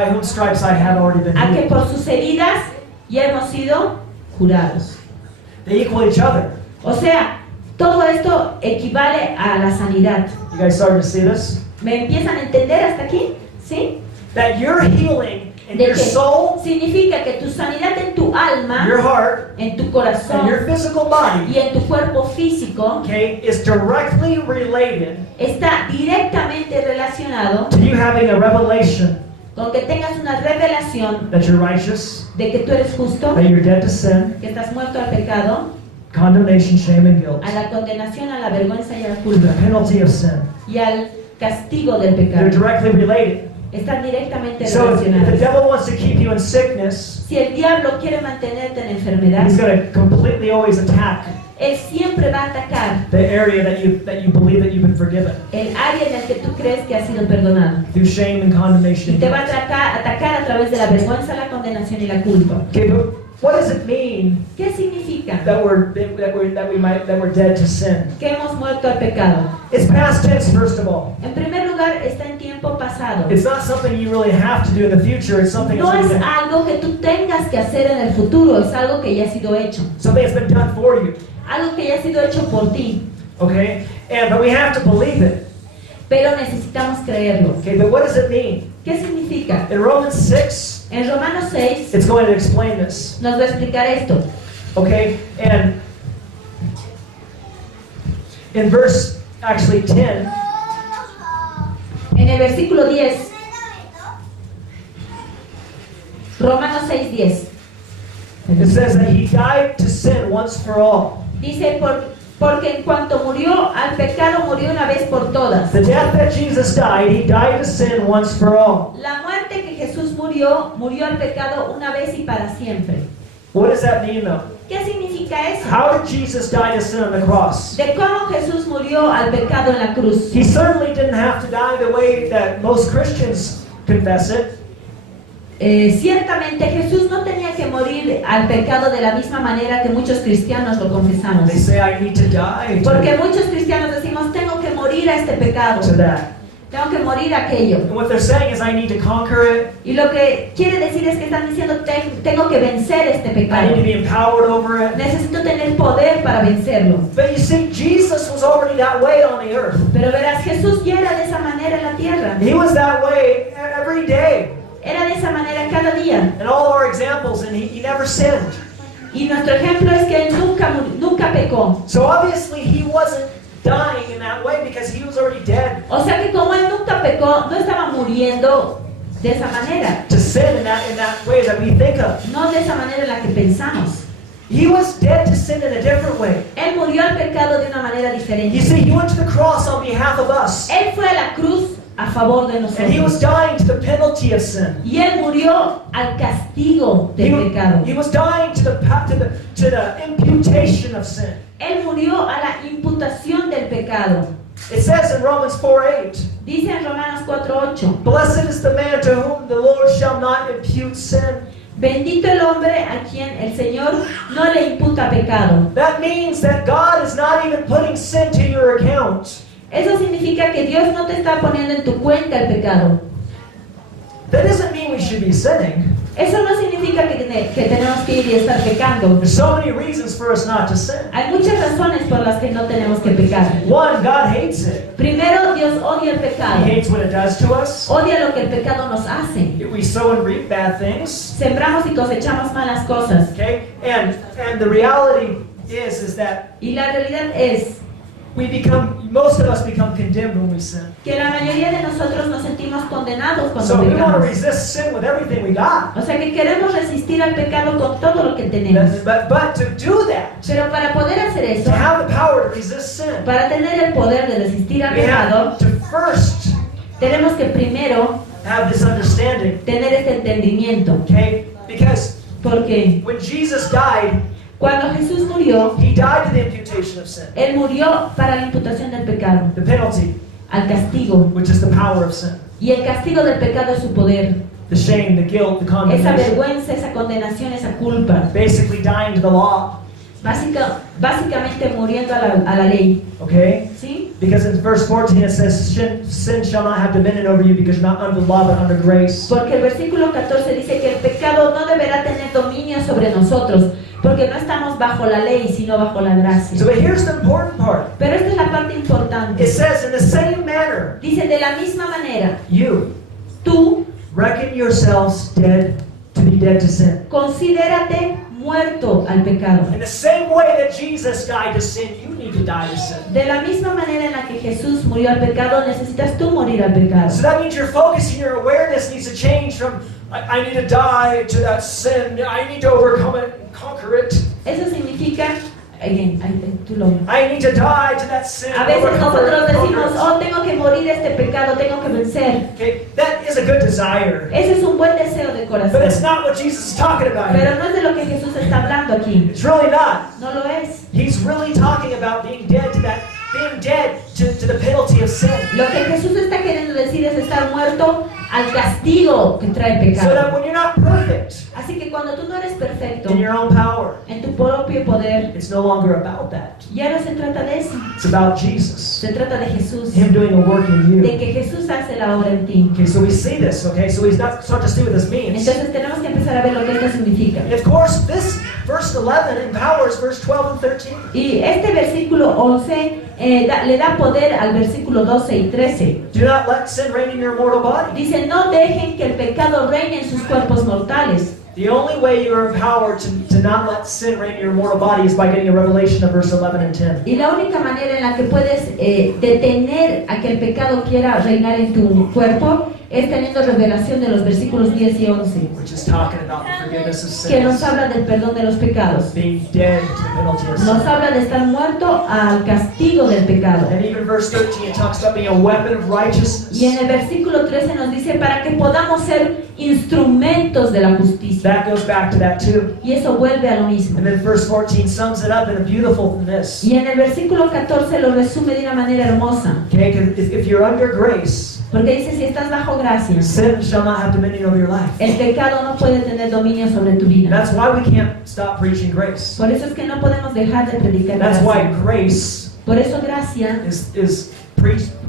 whom stripes I have already been a que healed. por sus heridas ya hemos sido curados. They equal each other. O sea, todo esto equivale a la sanidad. You guys starting to see this? ¿Me empiezan a entender hasta aquí? ¿Sí? That your healing in De your que soul, significa que tu sanidad en tu alma, your heart, en tu and corazón your physical body, y en tu cuerpo físico okay, is directly related está directamente relacionado to you having a revelation con que tengas una revelación that you're righteous, de que tú eres justo, that you're dead to sin, que estás muerto al pecado, condemnation, shame, and guilt, a la condenación, a la vergüenza y a la the culpa penalty of sin. y al castigo del They're pecado. directly related. Están directamente So if the relacionados. devil wants to keep you in sickness, Si el diablo quiere mantenerte en enfermedad, he's going to completely always attack él siempre va a atacar the area that you believe that you've been forgiven el área en la que tú crees que has sido perdonado. through shame and condemnation. Y te va a atacar a través de la vergüenza, la condenación y la culpa. Okay, but what does it mean ¿Qué significa? that we're dead to sin? Que hemos muerto al pecado. It's past tense, first of all. En primer lugar, está en tiempo pasado. It's not something you really have to do in the future. It's something No that's es been, algo que tú tengas que hacer en el futuro, es algo que ya ha sido hecho. something that's been done for you. Algo que ya ha sido hecho por ti. Okay, but we have to believe it. Pero necesitamos creerlo. Okay, but what does it mean? ¿Qué significa? In Romans 6, En Romanos 6 it's going to explain this. nos va a explicar esto. Okay, and in verse actually 10, En el versículo 10, Romanos 6:10, it says that he died to sin once for all. dice, porque en cuanto murió al pecado, murió una vez por todas. The death that Jesus died, he died to sin once for all. La muerte que Jesús murió, murió al pecado una vez y para siempre. What does that mean though? ¿Qué significa eso? How did Jesus die to sin on the cross? De cómo Jesús murió al pecado en la cruz. He certainly didn't have to die the way that most Christians confess it. ciertamente Jesús no tenía que morir al pecado de la misma manera que muchos cristianos lo confesamos. They say, I need to die Porque muchos cristianos decimos, tengo que morir a este pecado, to that. tengo que morir a aquello. And what they're saying is, I need to conquer it. Y lo que quiere decir es que están diciendo, tengo que vencer este I pecado. need to be empowered over it. Necesito tener poder para vencerlo. But you see, Jesus was already that way on the earth. Pero verás, Jesús ya era de esa manera en la tierra. He was that way every day. Era de esa manera cada día. And all our examples, and he never sinned. Y nuestro ejemplo es que él nunca pecó. So obviously he wasn't dying in that way because he was already dead O sea que como él nunca pecó, no estaba muriendo de esa manera. to sin in that way that we think of. No de esa manera en la que pensamos. He was dead to sin in a different way. Él murió al pecado de una manera You diferente. see, he went to the cross on behalf of us. Él fue a la cruz a favor de And he was nosotros. dying to the penalty of sin. Y él murió al castigo del pecado. He was dying to the imputation of sin. Él murió a la imputación del pecado. It says in Romans 4:8, Dice en Romanos 4:8, blessed is the man to whom the Lord shall not impute sin. bendito el hombre a quien el Señor no le imputa pecado. That means that God is not even putting sin to your account. Eso significa que Dios no te está poniendo en tu cuenta el pecado. That doesn't mean we should be sinning. Eso no significa que tenemos que ir y estar pecando. There's so many reasons for us not to sin. Hay muchas razones por las que no tenemos que pecar. One, God hates it. Primero, Dios odia el He pecado. hates what it does to us. Odia lo que el pecado nos hace. We sow and reap bad things. Sembramos y cosechamos malas cosas. Okay? And the reality is that Y la realidad es most of us become condemned when we sin. que la mayoría de nosotros nos sentimos condenados cuando So we want to pecamos. resist sin with everything we got. O sea que queremos resistir al pecado con todo lo que tenemos. But to do that, Pero para poder hacer eso, to have the power to resist sin, para tener el poder de resistir al we pecado, have to first tenemos que primero have this understanding. tener este entendimiento. Okay? Because Porque when Jesus died, cuando Jesús murió, he died to the imputation of sin, Él murió para la imputación del pecado, the penalty, al castigo. which is the power of sin, Y el castigo del pecado es su poder. the shame, the guilt, the Esa condemnation. vergüenza, esa condenación, esa culpa. Basically dying to the law. Básicamente muriendo a la ley. Okay? ¿Sí? Because in verse 14 it says, sin shall not have dominion over you because you're not under law but under grace. Porque el versículo 14 dice que el pecado no deberá tener dominio sobre nosotros, porque no estamos bajo la ley, sino bajo la gracia. So but here's the important part. Pero esta es la parte importante. It says, in the same manner, Dice, de la misma manera, tú reckon yourselves dead to be dead to sin. considérate muerto al pecado. In the same way that Jesus died to sin, you need to die to sin. De la misma manera en la que Jesús murió al pecado, necesitas tú morir al pecado. So that means your focus and your awareness needs to change from, I need to die to that sin, I need to overcome it and conquer it. Eso significa, tú lo I need to die to that sin. A veces overcome it, nosotros and decimos, conquer it. oh, tengo que morir a este pecado, tengo que vencer. Okay, that is a good desire. Ese es un buen deseo de But it's corazón. not what Jesus is talking about Pero here. no es de lo que Jesús está hablando aquí. It's really not. No lo es. He's really talking about being dead to that, being dead to the penalty of sin. Lo que Jesús está queriendo decir es estar muerto al castigo que trae el So that pecado. when you're not perfect Así que cuando tú no eres perfecto in your own power, en tu propio poder, it's no longer about that. ya no se trata de eso. It's about Jesus. Se trata de Jesús. Him doing a work in De you. que Jesús hace la obra en ti. Okay, so we see this, okay? So we start to see what this means. Entonces tenemos que empezar a ver lo que esto significa. And of course, this verse 11 empowers verse 12 and 13. Y este versículo 11 le da poder al versículo 12 y 13. Do not let sin reign in your mortal body. Dice, no dejen que el pecado reine en sus cuerpos mortales. The only way you are empowered to not let sin reign in your mortal body is by getting a revelation of verse 11 and 10. Y la única manera en la que puedes detener a que el pecado quiera reinar en tu cuerpo es teniendo revelación de los versículos 10 y 11, Which is talking about the forgiveness of que nos sins. habla del perdón de los pecados. Being dead to the penalty of sin. Nos habla de estar muerto al castigo del pecado. And even verse 13, it talks about being a weapon of righteousness. Y en el versículo 13 nos dice para que podamos ser instrumentos de la justicia. That goes back to that too. Y eso vuelve a lo mismo. And then verse 14 sums it up in a beautifulness. Y en el versículo 14 lo resume de una manera hermosa. Okay, because if you're under grace, Porque dice, si estás bajo gracia, sin shall not have dominion over your life. el pecado no puede tener dominio sobre tu vida. That's why we can't stop preaching grace. Por eso es que no podemos dejar de predicar That's why gracia. grace Por eso gracia,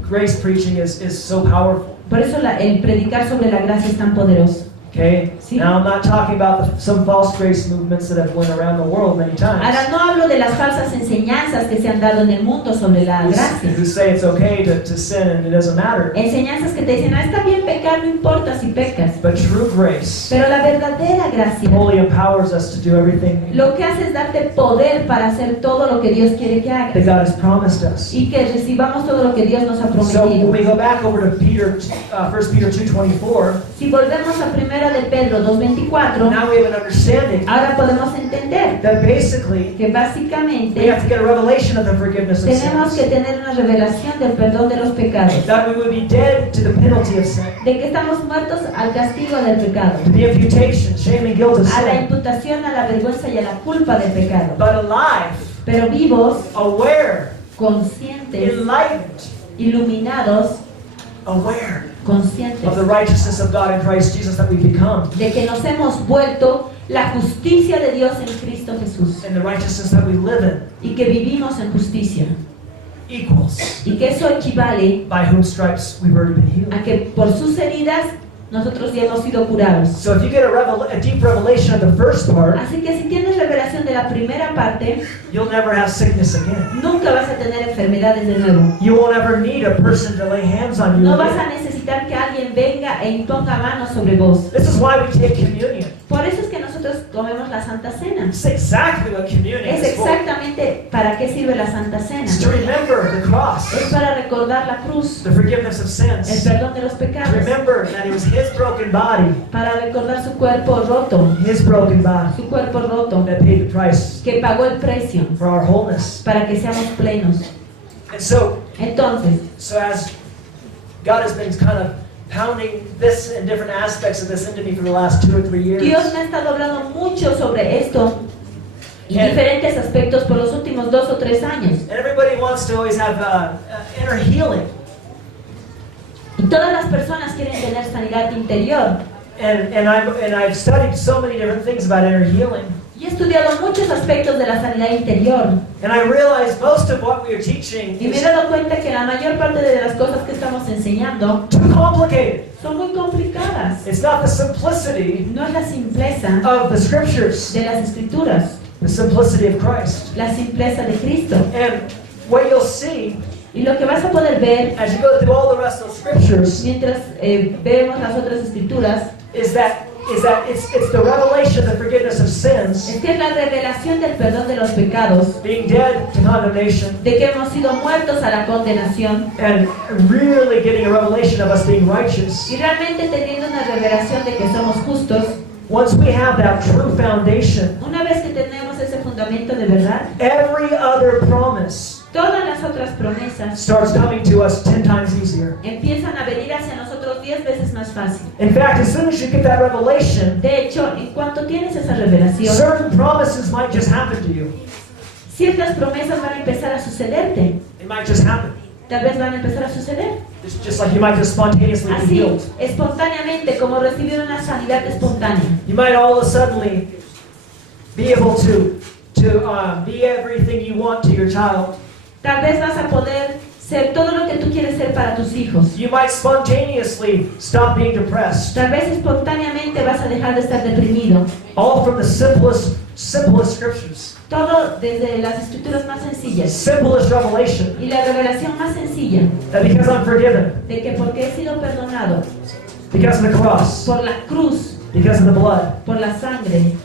grace preaching is so powerful. por eso el predicar sobre la gracia es tan poderoso. Okay? Sí. Now I'm not talking about some false grace movements that have went around the world many times. Ahora no hablo de las falsas enseñanzas que se han dado en el mundo sobre la gracia. Who say it's okay to sin and it doesn't matter. Enseñanzas que te dicen, está bien pecar, no importa si pecas. But true grace Pero la verdadera gracia fully empowers us to do everything lo que hace es darte poder para hacer todo lo que Dios quiere que that hagas. God has promised us. Y que recibamos todo lo que Dios nos ha So prometido. when we go back over to 1 Peter 2:24, Si volvemos a 1 de Pedro 2:24, now we have an understanding ahora podemos entender that basically que we básicamente have to get a revelation of the forgiveness of tenemos que sins. tener una revelación del perdón de los pecados, That we would be dead to the penalty of sin, de que estamos muertos al castigo del pecado, to the imputation, shame and guilt of a la sin, imputación, a la vergüenza y a la culpa del pecado, but alive, pero vivos, aware, conscientes, enlightened, iluminados, aware conscientes of the righteousness of God in Christ Jesus that we've become, de que nos hemos vuelto la justicia de Dios en Cristo Jesús and the righteousness that we live in y que vivimos en justicia equals y que eso equivale by whose stripes we've already been healed. a que por sus heridas nosotros ya hemos sido curados. So if you get a deep revelation of the first part, Así que si tienes revelación de la primera parte, you'll never have sickness again. nunca vas a tener enfermedades de nuevo. You won't ever need a person to lay hands on you No vas a again. necesitar que alguien venga e imponga manos sobre vos. This is why we take communion. Por eso es que nosotros comemos la Santa Cena. It's exactly what communion Es is for. exactamente para qué sirve la Santa Cena. It's to remember the cross, Es para recordar la cruz, the forgiveness of el sins. perdón de los To pecados, remember that it was His broken body, para recordar su cuerpo roto, His broken body, su cuerpo roto, that paid the price que pagó el precio for our wholeness. para que seamos plenos. And so Entonces, as God has been kind of pounding this and different aspects of this into me for the last 2 or 3 years, Dios me ha estado hablando mucho sobre esto y And- diferentes aspectos por los últimos 2 o 3 años. and everybody wants to always have inner healing. Y todas las personas quieren tener sanidad interior. And I've studied so many different things about inner healing. Y he estudiado muchos aspectos de la sanidad interior. And I realized most of what we are teaching Y me he is dado cuenta que la mayor parte de las cosas que estamos enseñando too complicated. son muy complicadas. It's not the simplicity No es la simpleza of the scriptures, de las escrituras, the simplicity of Christ. la simpleza de Cristo. And what you'll see Y lo que vas a poder ver as you go through all the rest of the scriptures mientras vemos las otras escrituras is that it's the revelation, the forgiveness of sins, es que es la revelación del perdón de los pecados, being dead to condemnation, de que hemos sido muertos a la condenación and really getting a revelation of us being righteous. y realmente teniendo una revelación de que somos justos. Once we have that true foundation, Una vez que tenemos ese fundamento de verdad, every other promise todas las otras promesas starts coming to us 10 times easier. empiezan a venir hacia nosotros 10 veces más fácil. In fact, as soon as you get that revelation, De hecho, en cuanto tienes esa revelación, certain promises might just happen to you. ciertas promesas van a empezar a sucederte. It might just happen. Tal vez van a empezar a suceder. It's just like you might just spontaneously be Así, healed. espontáneamente, como recibir una sanidad espontánea. You might all of a sudden be able to be everything you want to your child. Tal vez vas a poder ser todo lo que tú quieres ser para tus hijos. You might spontaneously stop being depressed. Tal vez espontáneamente vas a dejar de estar deprimido. All from the simplest scriptures. Todo desde las escrituras más sencillas. Simplest revelation. Y la revelación más sencilla That because I'm forgiven, de que porque he sido perdonado because of the cross, por la cruz, because of the blood, por la sangre,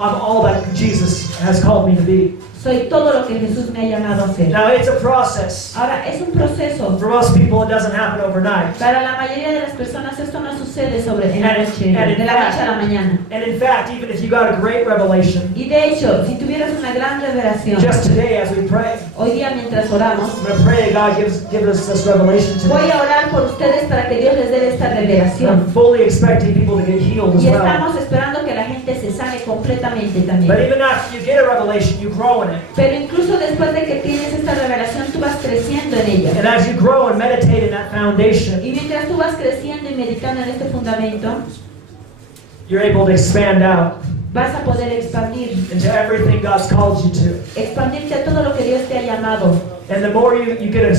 I'm all that Jesus has called me to be. soy todo lo que Jesús me ha llamado a ser. Now it's a process. Ahora, es un proceso. For most people, it doesn't happen overnight. Para la mayoría de las personas esto no sucede en la noche, And in de la noche a la mañana. And in fact, even if you got a great revelation, Y de hecho, si tuvieras una gran revelación, just today as we pray, hoy día mientras oramos, I'm going to pray that God give us this revelation voy today. a orar por ustedes para que Dios les dé esta I'm revelación. fully expecting people to get healed as Y well. estamos esperando que la gente se sane completamente But también. even after you get a revelation, you grow in it. Pero incluso después de que tienes esta revelación, tú vas creciendo en ella. And as you grow and meditate in that foundation, Y mientras tú vas creciendo y meditando en este fundamento, you're able to expand out vas a poder expandir, into everything God's called you to. expandirte a todo lo que Dios te ha llamado. And the more you get,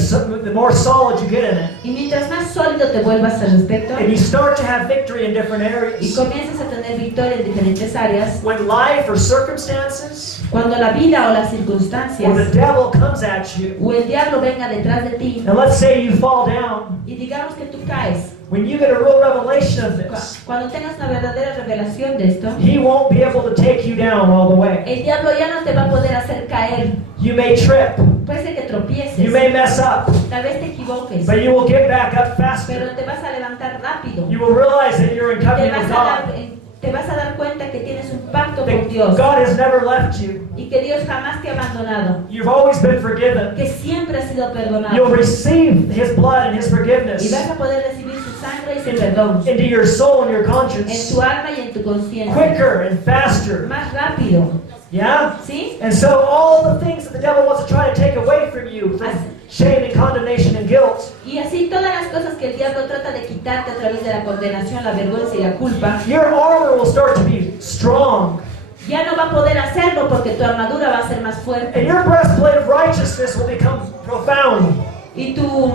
the more solid you get in it, Y mientras más sólido te vuelvas al respecto and you start to have victory in different y areas. comienzas a tener victoria en diferentes áreas, When life or circumstances cuando la vida o las or the circunstancias devil comes at you, o el diablo venga detrás de ti and let's say you fall down, y digamos que tú caes, when you get a real revelation of this, cuando tengas una verdadera revelación de esto, he won't be able to take you down all the way. el diablo ya no te va a poder hacer caer. You may trip, Puede ser que tropieces, you may mess up, tal vez te equivoques, but you will get back up faster. pero te vas a levantar rápido. You will realize that you're in Te covenant vas with a dar, God. te vas a dar cuenta que tienes un pacto con Dios That God has never left you. y que Dios jamás te ha abandonado, You've always been forgiven. que siempre has sido You'll perdonado receive His blood and His y forgiveness vas a poder recibir su sangre y su perdón into your soul and your en conscience tu alma y en tu conciencia, quicker and faster. más rápido, Yeah? ¿sí? And so all the things that the devil wants to try to take away from you, from shame and condemnation and guilt, Y así todas las cosas que el diablo trata de quitarte a través de la condenación, la vergüenza y la culpa, your armor will start to be strong. ya no va a poder hacerlo porque tu armadura va a ser más And fuerte your breastplate of righteousness will become profound. y tu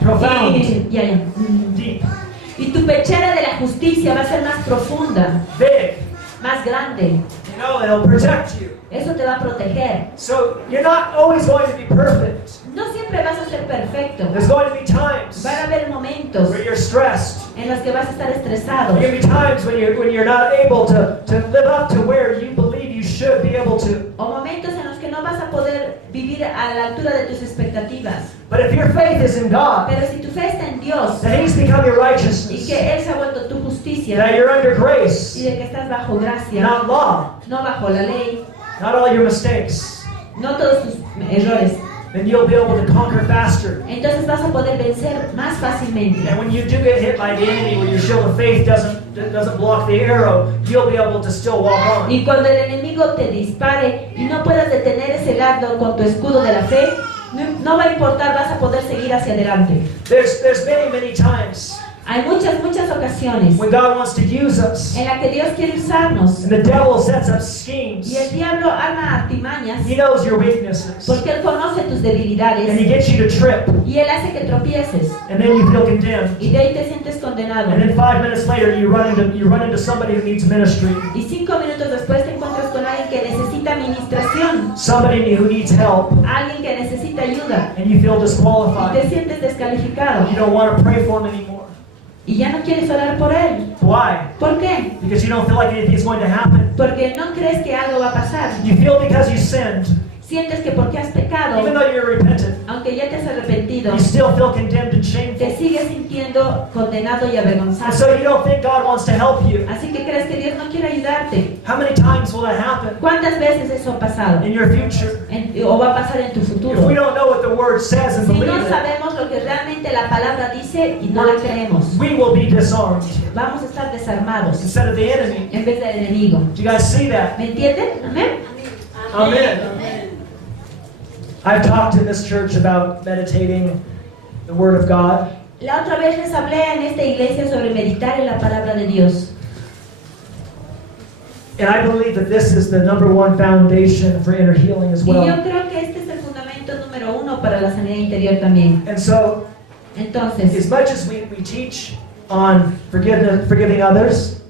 Profound. y Deep. tu pechera de la justicia va a ser más profunda, Big. más grande. You know, it'll protect you. Eso te va a proteger. So you're not always going to be perfect. No siempre vas a ser perfecto. There's going to be times Van a haber momentos where you're stressed. en los que vas a estar estresado. There will be times when you're not able to live up to where you believe you should be able to. O momentos en los que no vas a poder vivir a la altura de tus expectativas. But if your faith is in God, Pero si tu fe está en Dios that He's become your y righteousness, que Él se ha vuelto tu justicia that you're under y grace, de que estás bajo gracia, not law, no bajo la ley, not all your mistakes, no todos tus errores, then you'll be able to conquer faster. entonces vas a poder vencer más fácilmente. And when you do get hit by the enemy, when your shield of faith doesn't block the arrow, you'll be able to still walk on. Y cuando el enemigo te dispare y no puedas detener ese dardo con tu escudo de la fe, no va a importar, vas a poder seguir hacia adelante. There's many times Hay muchas ocasiones when God wants to use us, en las que Dios quiere usarnos and the devil sets up schemes. y el diablo arma artimañas He knows your weaknesses, porque Él conoce tus and he debilidades gets you to trip, y Él hace que tropieces and then you feel condemned. y de ahí te sientes condenado. And then 5 minutes later, you run into somebody who needs ministry, Y 5 minutos después te encuentras con alguien que necesita administración, somebody who needs help, alguien que necesita ayuda and you feel y te disqualified. sientes descalificado You don't want to pray for him anymore. y ya no quieres orar por él. Why? ¿Por qué? Because you don't feel like anything's going to happen. Porque no crees que algo va a pasar. You feel because you sinned, Sientes que porque has pecado, even though you're repentant, aunque ya te has arrepentido, you still feel condemned and shameful. te sigues sintiendo condenado y And avergonzado. so you don't think God wants to help you. Así que crees que Dios no quiere ayudarte. How many times will that happen ¿Cuántas veces eso ha pasado? in your future? O va a pasar en tu If futuro. we don't know what the Word says and Si believe no it, sabemos lo que realmente la palabra dice y no la creemos, we will be disarmed vamos a estar desarmados instead of the enemy. en vez del enemigo. Do you guys see that? ¿Me entienden? ¿Amén? Amen. I've talked in this church about meditating the Word of God. La otra vez les hablé en esta iglesia sobre meditar en la palabra de Dios. And I believe that this is the number one foundation for inner healing as Y yo well. creo que este es el fundamento número 1 para la sanidad interior también. And so, Entonces, as much as we teach on forgiving others,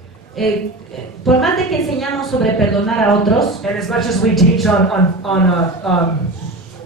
por más de que enseñamos sobre perdonar a otros, and as much as we teach on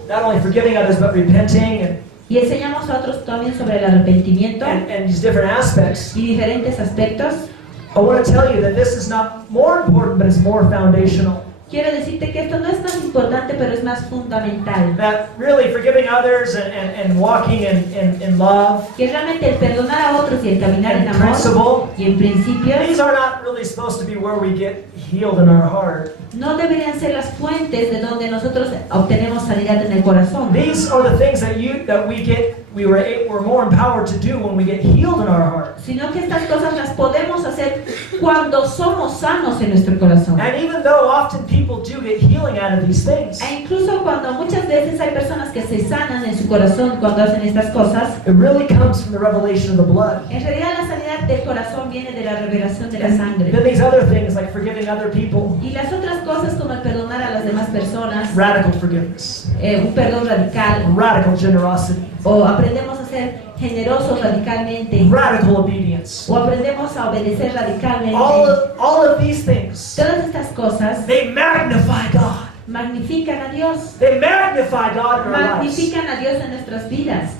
not only forgiving others but repenting y enseñamos a otros también sobre el arrepentimiento and these different aspects, y diferentes aspectos, I want to tell you that this is not more important, but it's more foundational. quiero decirte que esto no es más importante, pero es más fundamental. That really forgiving others and walking in love Que realmente el perdonar a otros y el caminar en and amor principle, y en principios these are not really supposed to be where we get healed in our heart. no deberían ser las fuentes de donde nosotros obtenemos sanidad en el corazón. These are the things that we get we're more empowered to do when we get healed in our heart. sino que estas cosas las podemos hacer cuando somos sanos en nuestro corazón. And even though often people do get healing out of these things, E incluso cuando muchas veces hay personas que se sanan en su corazón cuando hacen estas cosas, it really comes from the revelation of the blood. en realidad la sanidad del corazón viene de la revelación de la Then sangre. these other things like forgiving other people, Y las otras cosas como el perdonar a las demás personas, radical forgiveness, un perdón radical, radical generosity, o aprendemos a ser generosos radicalmente, radical obedience. o aprendemos a obedecer radicalmente. All of these things, Todas estas cosas they magnify God. magnifican a Dios, They magnify God in our lives. magnifican a Dios en nuestras vidas.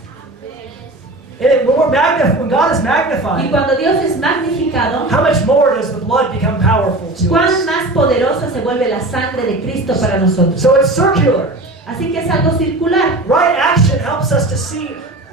And when God is Y magnified, cuando Dios es magnificado, how much more does the blood become powerful to cuán us? más poderosa se vuelve la sangre de Cristo para nosotros. So it's circular. Así que es algo circular. Right action helps us to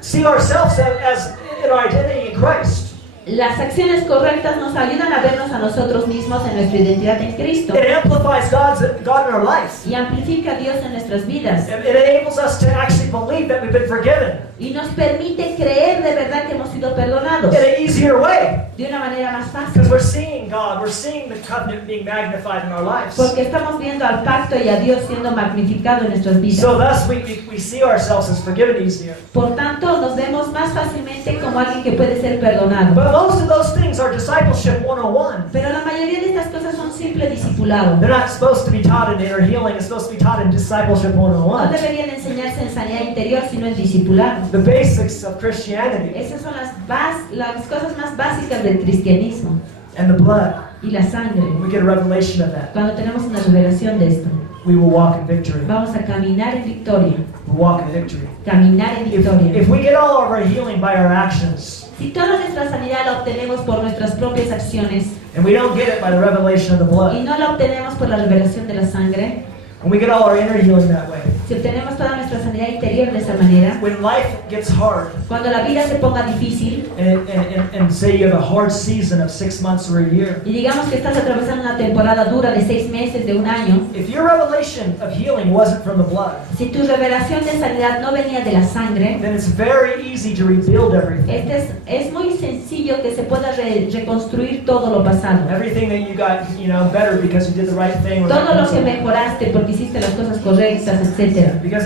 see ourselves as in our identity in Christ. Las acciones correctas nos ayudan a vernos a nosotros mismos en nuestra identidad en Cristo It amplifies God in our life. y amplifica a Dios en nuestras vidas It enables us to actually believe that we've been forgiven y nos permite creer de verdad que hemos sido perdonados in an easier way. de una manera más fácil, Because we're seeing God, we're seeing the covenant being magnified in our lives. porque estamos viendo al pacto y a Dios siendo magnificado en nuestras vidas. So thus we see ourselves as forgiven easier. Por tanto, nos vemos más fácilmente como alguien que puede ser perdonado. But most of those things are discipleship 101. Pero la mayoría de estas cosas son simple discipulado. They're not supposed to be taught in inner healing, it's supposed to be taught in discipleship No 101. deberían enseñarse en sanidad interior, sino en discipulado. The basics of Christianity Esas son las cosas más básicas del cristianismo and the blood. y la sangre. When we get a revelation of that, Cuando tenemos una revelación de esto, we will walk in victory. vamos a caminar en victoria. We'll walk in victory. Caminar en victoria. If we get all of our healing by our actions, Si toda nuestra sanidad la obtenemos por nuestras propias acciones and we don't get it by the revelation of the y blood, no la obtenemos por la revelación de la sangre, when we get all our inner healing that way, si obtenemos toda nuestra sanidad interior de esa manera, when life gets hard, cuando la vida se ponga difícil and say you have a hard season of 6 months or a year, y digamos que estás atravesando una temporada dura de 6 meses, de un año, if your revelation of healing wasn't from the blood, si tu revelación de sanidad no venía de la sangre, then it's very easy to rebuild everything. es muy sencillo que se pueda reconstruir todo lo pasado. Everything that you got, better because you did the right thing. or Todo lo something. que mejoraste porque hiciste las cosas correctas, etc. Because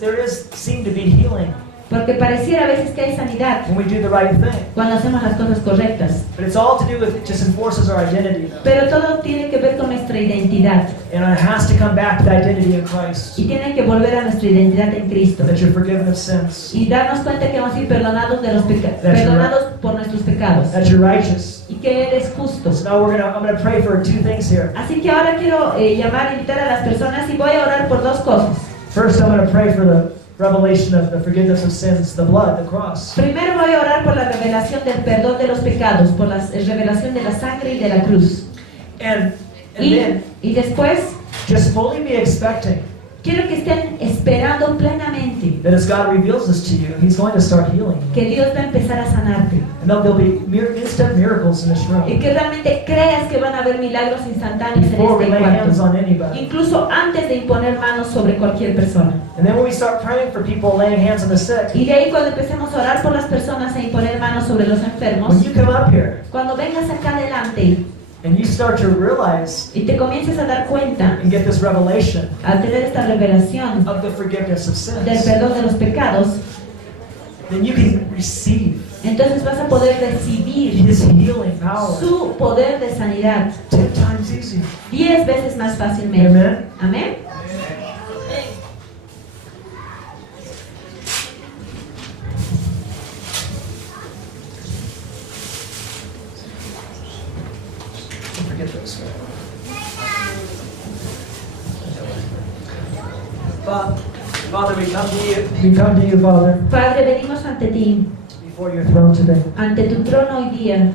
there is seem to be healing Porque pareciera a veces que hay sanidad when we do the right thing. cuando hacemos las cosas correctas. But it's all to do with, it just enforces our identity though. Pero todo tiene que ver con nuestra identidad And it has to come back to the identity in Christ. y tiene que volver a nuestra identidad en Cristo. That you're forgiven of sins. Y darnos cuenta que hemos sido perdonados That's perdonados por nuestros pecados That you're righteous. y que eres justo. So now I'm gonna pray for 2 things here. Así que ahora quiero invitar a las personas y voy a orar por 2 cosas. First, I'm gonna pray for the revelation of the forgiveness of sins, the blood, the cross. Primero voy a orar por la revelación del perdón de los pecados, por la revelación de la sangre y de la cruz. And then Y después just fully be expecting quiero que estén esperando plenamente that as God reveals this to you, He's going to start healing you. que Dios va a empezar a sanarte And there'll be instant miracles in this y room que realmente creas que van a haber milagros instantáneos before we en lay este hands cuarto, on anybody. incluso antes de imponer manos sobre cualquier persona. And then when we start praying for people, laying hands on the sick, Y de ahí cuando empecemos a orar por las personas e imponer manos sobre los enfermos, when you come up here cuando vengas acá adelante and you start to realize y te comiences a dar cuenta, and get this revelation a tener esta revelación of the forgiveness of del sins, perdón de los pecados, then you can receive entonces vas a poder recibir His healing power su poder de sanidad 10 times easier. 10 veces más fácilmente. Amen. Amén. Don't forget those. Father, we come to you. We come to you, Father, Padre, venimos ante ti, before your throne today. ante tu trono hoy día.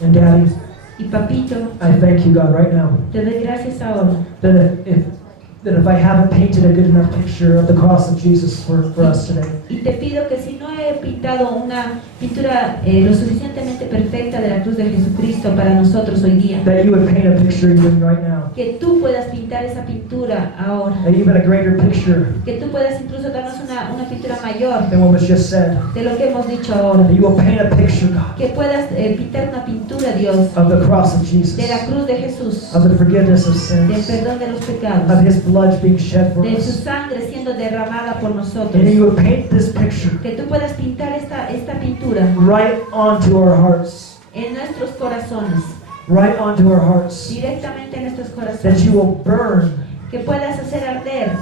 And Daddy, Y papito, I thank you, God, right now, te doy gracias ahora. that that if I haven't painted a good enough picture of the cross of Jesus for us today, Y te pido que si no he pintado una pintura lo suficientemente perfecta de la cruz de Jesucristo para nosotros hoy día, that you would paint a picture even right now, que tú puedas pintar esa pintura ahora, and even a greater picture que tú puedas incluso darnos una pintura mayor than what was just said. de lo que hemos dicho ahora, That you will paint a picture, God, que puedas pintar una pintura, Dios, of the cross of Jesus, de la cruz de Jesús, of the forgiveness of del sins, perdón de los of pecados, His blood being shed for de su us. sangre siendo derramada por nosotros, And you would paint this picture que tú puedas pintar esta pintura right onto our hearts, en nuestros corazones, right onto our hearts, directamente en nuestros that corazones, you will burn que puedas hacer arder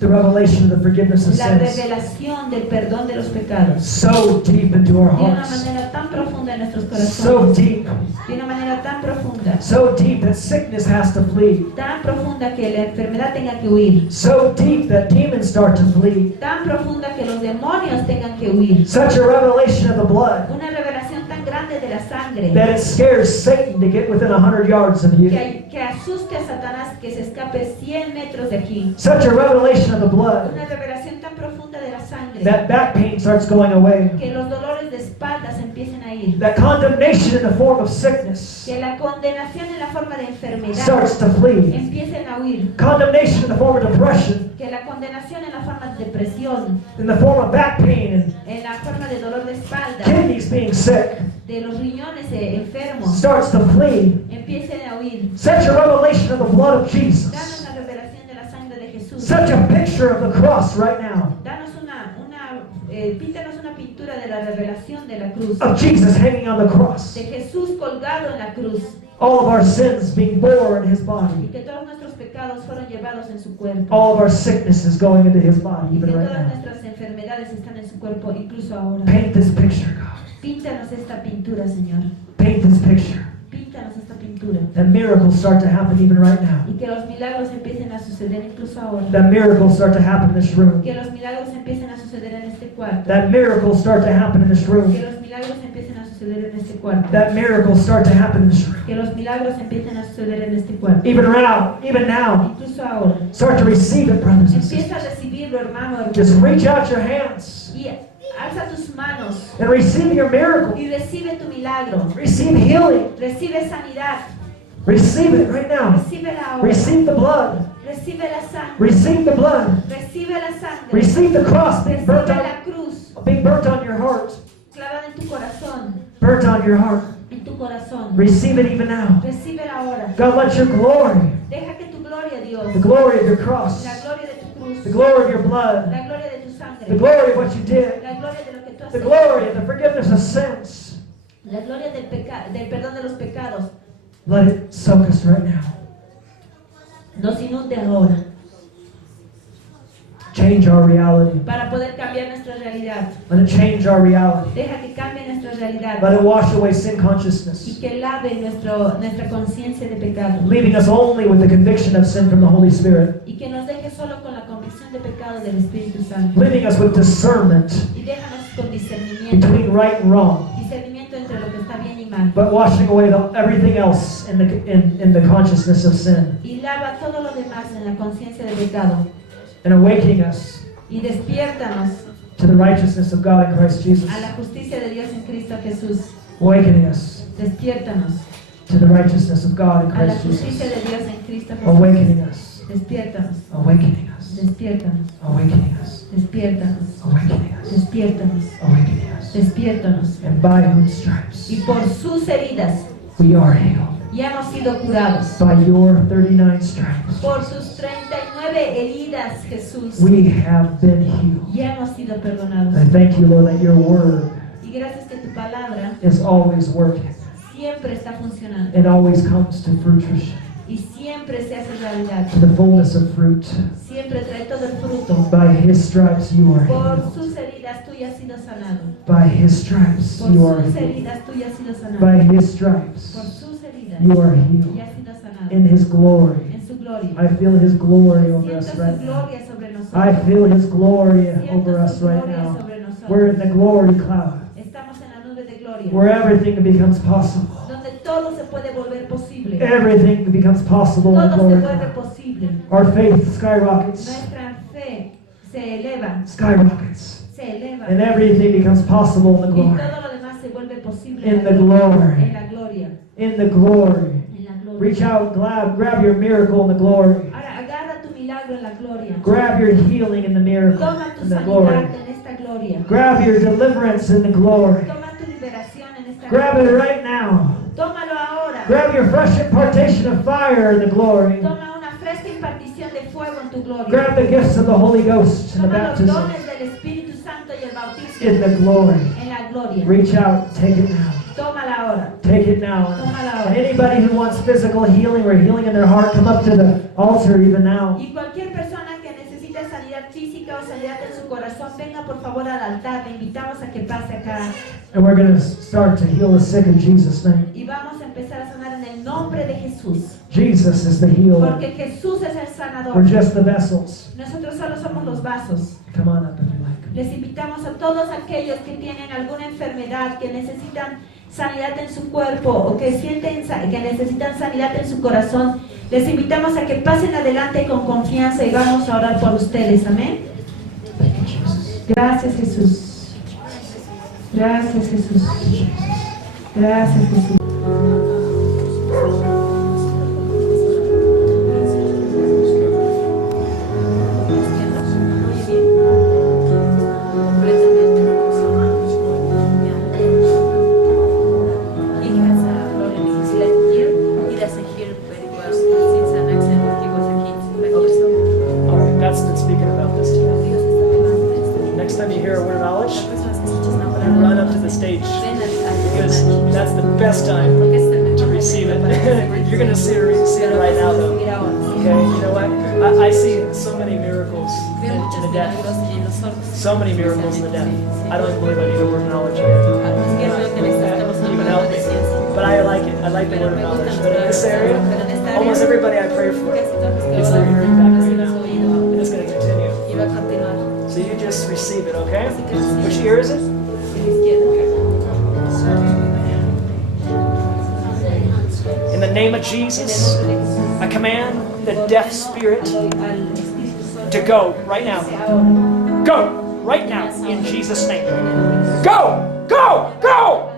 the revelation of the forgiveness of la sins revelación del perdón de los pecados so deep into our de una hearts, manera tan profunda en nuestros so corazones, deep, de una manera tan profunda, so deep that sickness has to flee, tan profunda que la enfermedad tenga que huir, so deep that demons start to flee, tan profunda que los demonios tengan que huir, such a revelation of the blood una revelación tan grande de la sangre that it scares Satan to get within 100 yards of you, que asuste a Satanás que se escape 100 metros de aquí, such a revelation of the blood una revelación tan profunda de la sangre that back pain starts going away, que los dolores de espaldas empiecen a ir, that condemnation in the form of sickness que la condenación en la forma de enfermedad starts to flee, empiecen a huir, condemnation in the form of depression, que la condenación en la forma de depresión, in the form of back pain and en la forma de dolor de espalda, kidneys being sick de los riñones enfermos, starts to flee. empiecen a huir. Such a revelation of the blood of Danos Jesus. una revelación de la sangre de Jesús. Such a picture of the cross right now. Danos píntanos una pintura de la revelación de la cruz, Of Jesus hanging on the cross. de Jesús colgado en la cruz, All of our sins being borne in His y body. que todos nuestros pecados fueron llevados en su cuerpo, All of our sicknesses going into His body y que even right todas now. nuestras enfermedades están en su cuerpo, incluso ahora. Paint this picture, God. Píntanos esta pintura, Señor. Paint this picture. Píntanos esta pintura. That miracles start to happen even right now. Y que los milagros empiecen a suceder incluso ahora. That miracles start to happen in this room. Que los milagros empiecen a suceder en este cuarto. That miracles start to happen in this Que room. los milagros empiecen a suceder en este cuarto. That miracles start to happen in this room. Que los milagros empiecen a suceder en este cuarto. Even now. Incluso ahora. Start to receive it, brothers and Empieza sisters. a recibirlo, hermano, Just hermano. reach out your hands Y alza tus manos and receive your miracle. y recibe tu milagro. Receive healing. Recibe sanidad. Receive it right now. Recíbela ahora. Receive the blood. Recibe la sangre. Receive the blood. Recibe la sangre. Receive the cross being Recibe burnt la cruz on your heart. clavada en tu corazón. Burnt on your heart. En tu corazón. Receive it even now. Recíbela ahora. God, let your glory, Deja que tu gloria, Dios, the glory of your cross, la gloria de tu cruz, the glory of your blood, la gloria de tu sangre, the glory of what you did, la gloria de lo que tú has the hecho, glory of the forgiveness of sins, la gloria del perdón de los pecados, let it soak us right now. nos inunde ahora Change our reality. para poder cambiar nuestra realidad. Let it change our reality. Deja que cambie nuestra realidad Let it wash away sin y consciousness, que lave nuestra conciencia de pecado leaving us only with the conviction of sin from the Holy Spirit, y que nos deje solo con la convicción de pecado del Espíritu Santo leaving us with discernment y déjanos con discernimiento, between right and wrong, discernimiento entre lo que está bien y mal, but washing away everything else in the consciousness of sin, y lava todo lo demás en la conciencia de pecado and awakening us y despiértanos to the righteousness of God in Christ Jesus, a la justicia de Dios en Cristo Jesús. awakening us Despiértanos to the righteousness of God in a la Christ justicia Jesus, de Dios en Cristo Jesús. awakening us, Despiértanos, awakening us, despiértanos, awakening us, despiértanos, awakening us, despiértanos, awakening us, despiértanos. and by whose stripes Y por sus heridas we are healed. ya hemos sido curados. By your 39 stripes Por sus 39 heridas, Jesús, we have been healed. ya hemos sido perdonados. I thank you, Lord, that your word Y gracias que tu palabra is always working siempre está funcionando and always comes to fruition, y siempre se hace realidad. to the fullness of fruit. Siempre trae todo el fruto. By his stripes you are Por healed. sus heridas tú ya has sido sanado. By his stripes Por you are sus healed. heridas tú ya has sido sanado. By his Por stripes sus heridas you are ya healed. has sido sanado. In his glory. En su gloria. I feel his glory over Siento us su right now. gloria sobre nosotros. I feel his glory Siento over su us right gloria now. sobre nosotros. We're in the glory cloud Estamos en la nube de gloria. where everything becomes possible. Donde todo se puede volver posible. Everything becomes possible in the Todo se glory of vuelve God. posible. Our faith skyrockets, Nuestra fe se eleva, skyrockets, se eleva. and everything becomes possible in the Y glory. todo lo demás se vuelve posible In en the la glory. En la gloria. In the glory. En la gloria. Reach out, grab your miracle in the glory. Ahora agarra tu milagro en la gloria. Grab your healing in the miracle, Toma tu in the glory. sanidad en esta gloria. Grab your deliverance in the glory. Toma tu liberación en esta Grab it gloria. right now. Tómalo ahora. Grab your fresh impartation of fire in the glory. Toma una fresca impartición de fuego en tu gloria. Grab the gifts of the Holy Ghost and the Toma los baptism dones del Espíritu Santo y el bautismo in the glory. en la gloria. Reach out, take it now. Tómala ahora. Take it now. Tómala And ahora. anybody who wants physical healing or healing in their heart, come up to the altar even now. Y cualquier persona que necesita sanidad física o sanidad en su corazón, venga por favor al altar. Le invitamos a que pase acá. And we're going to start to heal the sick in Jesus' name. Y vamos a empezar a sanar en el nombre de Jesús. Jesus is the healer. Porque Jesús es el sanador. We're just the vessels. Nosotros solo somos los vasos. Come on up if you like. Les invitamos a todos aquellos que tienen alguna enfermedad, que necesitan sanidad en su cuerpo o que sienten que necesitan sanidad en su corazón. Les invitamos a que pasen adelante con confianza y vamos a orar por ustedes. Amén. Gracias, Jesús. Gracias, Jesús. Gracias, Jesús. All right, God's been speaking about this today. Next time you hear a word of knowledge, you run up to the stage because that's the best time to receive it. You're going to see it right now, though. Okay, you know what? I see so many miracles in the deaf. So many miracles in the deaf. I don't even believe I need a word of knowledge here. Even help me. But I like it. I like the word of knowledge. But in this area, almost everybody I pray for gets their hearing back right now. And it's going to continue. So you just receive it, okay? Which ear is it? In the name of Jesus, I command the deaf spirit to go right now. Go right now in Jesus' name. Go! Go! Go!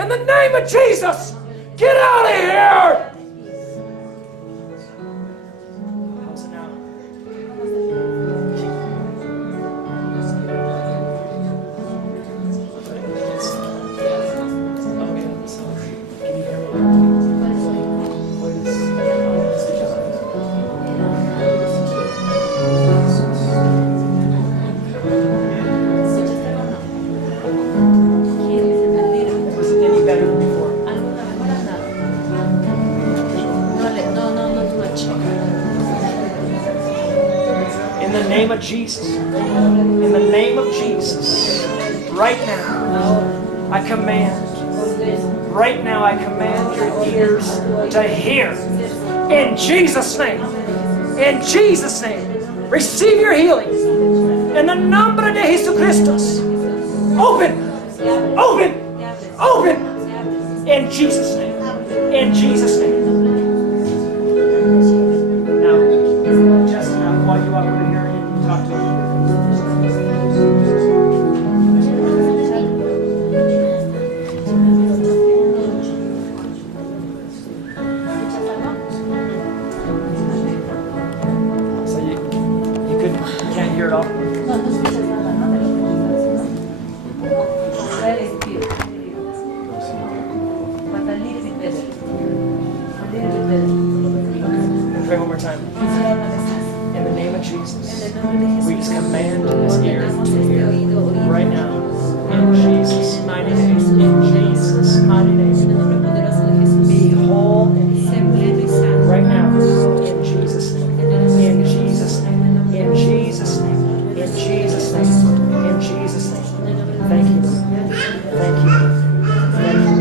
In the name of Jesus! Get out of here! How's it now? Okay, so can you hear me? Was it any better than before? In the name of Jesus, in the name of Jesus, right now, I command your ears to hear. In Jesus' name, receive your healing. En el nombre de Jesucristo, open, open, open. In Jesus' name, in Jesus' name. Now, Justin, I'll call you up over here and talk to you. So you can't hear it all? Pray one more time. In the name of Jesus, we just command his ear to hear right now. In Jesus' mighty name. In Jesus' mighty name. Be whole and healed right now. In Jesus' name. In Jesus' name. In Jesus' name. In Jesus' name. In Jesus' name. Thank you. Thank you. Thank you.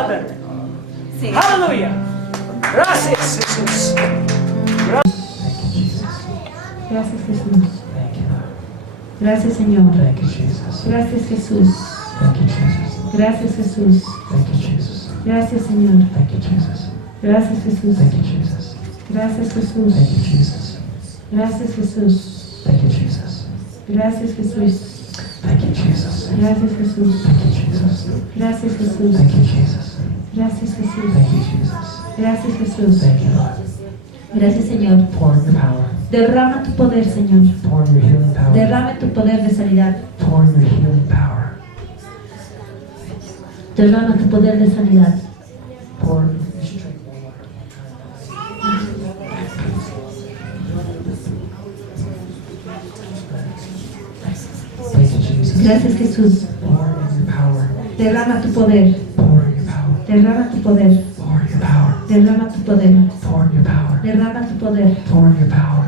lot better. Sí. Hallelujah. Gracias, Jesús. Gracias, Jesús. Gracias, Señor. Gracias, Jesús. Gracias, Jesús. Gracias, Señor. Gracias, Jesús. Gracias, Jesús. Gracias, Jesús. Gracias, Jesús. Gracias, Jesús. Gracias, Jesús. Gracias, Jesús. Gracias, Jesús. Gracias, Señor. Derrama tu poder, Señor. Derrama tu poder de sanidad. Derrama tu poder de sanidad. Gracias, Jesús. Derrama tu poder. Derrama tu poder. Derrama tu poder. Derrama tu poder.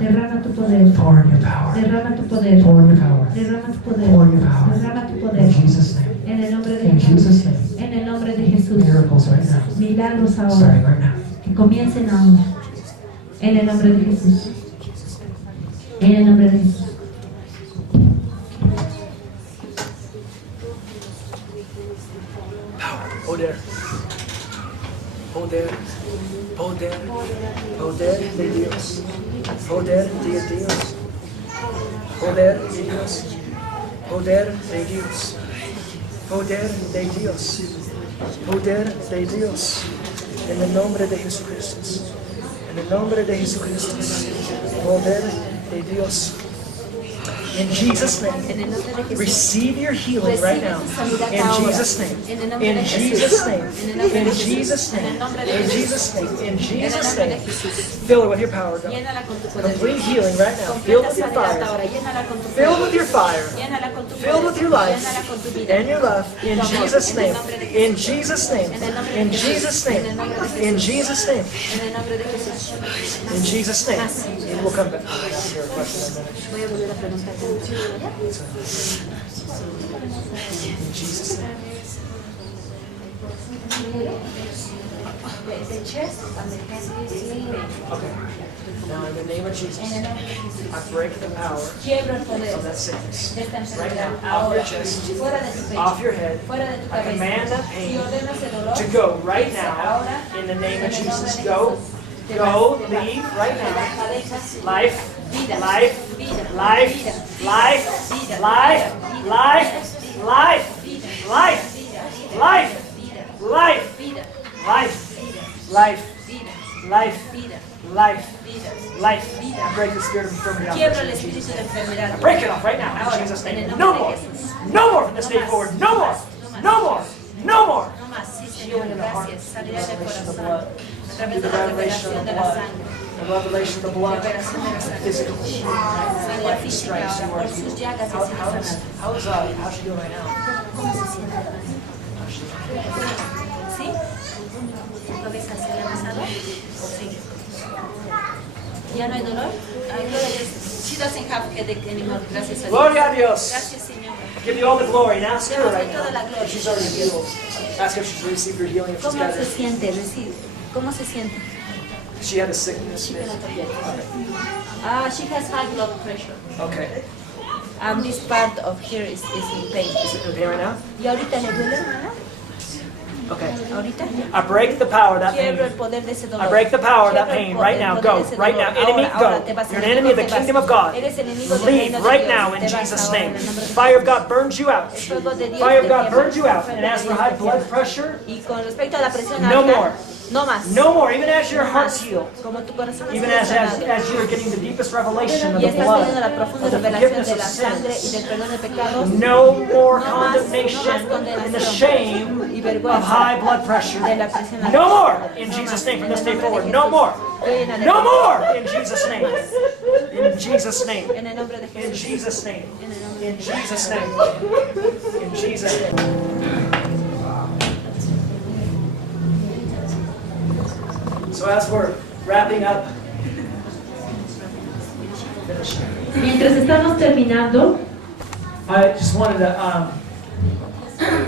Derrama tu poder. Derrama tu poder. Derrama tu poder. Derrama tu poder. En el nombre de Jesús. En el nombre de Jesús. Milagros ahora. Que comiencen ahora. En el nombre de Jesús. En el nombre de Jesús. Poder. Poder. Poder. Poder de Dios. Poder de Dios. Poder de Dios. Poder de Dios. Poder de Dios. Poder de Dios. En el nombre de Jesucristo. En el nombre de Jesucristo. Poder de Dios. In Jesus' name, receive your healing right now. In Jesus' name. In Jesus' name. In Jesus' name. In Jesus' name. In Jesus' name. Fill it with your power, God. Complete healing right now. Filled with your fire. Filled with your fire. Filled with your life. And your love. In Jesus' name. In Jesus' name. In Jesus' name. In Jesus' name. In Jesus' name. And we'll come back. Your question in a minute. In Jesus' name. Okay. Now in the name of Jesus, I break the power of that sickness. Right now, off your chest, off your head. I command that pain to go right now in the name of Jesus. Go. Go, leave right now. Life, life, life, life, life, life, life, life, life, life, life, life, life. I break the spirit of infirmity off. I break it off right now in Jesus' name. No more. No more from this day forward. No more. No more. No more. Healing in the heart. Revelation of the blood. The revelation of the blood. The revelation of the blood. Physical. Like the stripes you are healed. How's she doing right now? ¿Sí? ¿Lo ves hacia el pasado? Sí. ¿Ya no hay dolor? Ay, gloria a Dios. She doesn't have headache anymore. Gracias a Dios. Gloria a Dios. Gracias, Señor. Give you all the glory. And ask her right toda la now gloria. if she's already healed. Ask her if she's received her healing. If she's ¿Cómo got se it. siente? ¿Cómo se siente? She had a sickness. She has high blood pressure. Okay. This part of here is in pain. Is it in pain right now? ¿Y ahorita le duele, hermana? Okay. ¿Ahorita? I break the power of that pain. Quiebro el poder de ese dolor. I break the power of that Quiebro el pain poder, right now. poder Go. de ese Right now. dolor. Enemy, Ahora go. te vas, You're an enemy of the te vas. kingdom of God. Eres enemigo del Leave reino de right Dios. now in Te vas Jesus' ahora, name. en el nombre de Fire of God burns you out. El fuego de Dios Fire of te God quema. burns you out. El And fuego as de for Dios high te blood quema. pressure, Y con respecto a la presión no alta, more. no más. No more. Even as your No heart's más. healed. Como tu corazón ha Even sido as sanado. you are getting the deepest revelation of Y the estás blood, teniendo la profunda of the revelación forgiveness de of la sangre y sins. del perdón de pecados. No more No más condemnation condenación in the shame y of vergüenza high blood pressure. de la presión alta. No more in Jesus' name from this day forward. No more. No more in Jesus' name. In Jesus' name. En el nombre de In Jesús. Jesus' name. En el nombre In Jesus' name. In Jesus' name. So as we're wrapping up, Mientras estamos terminando, I just wanted to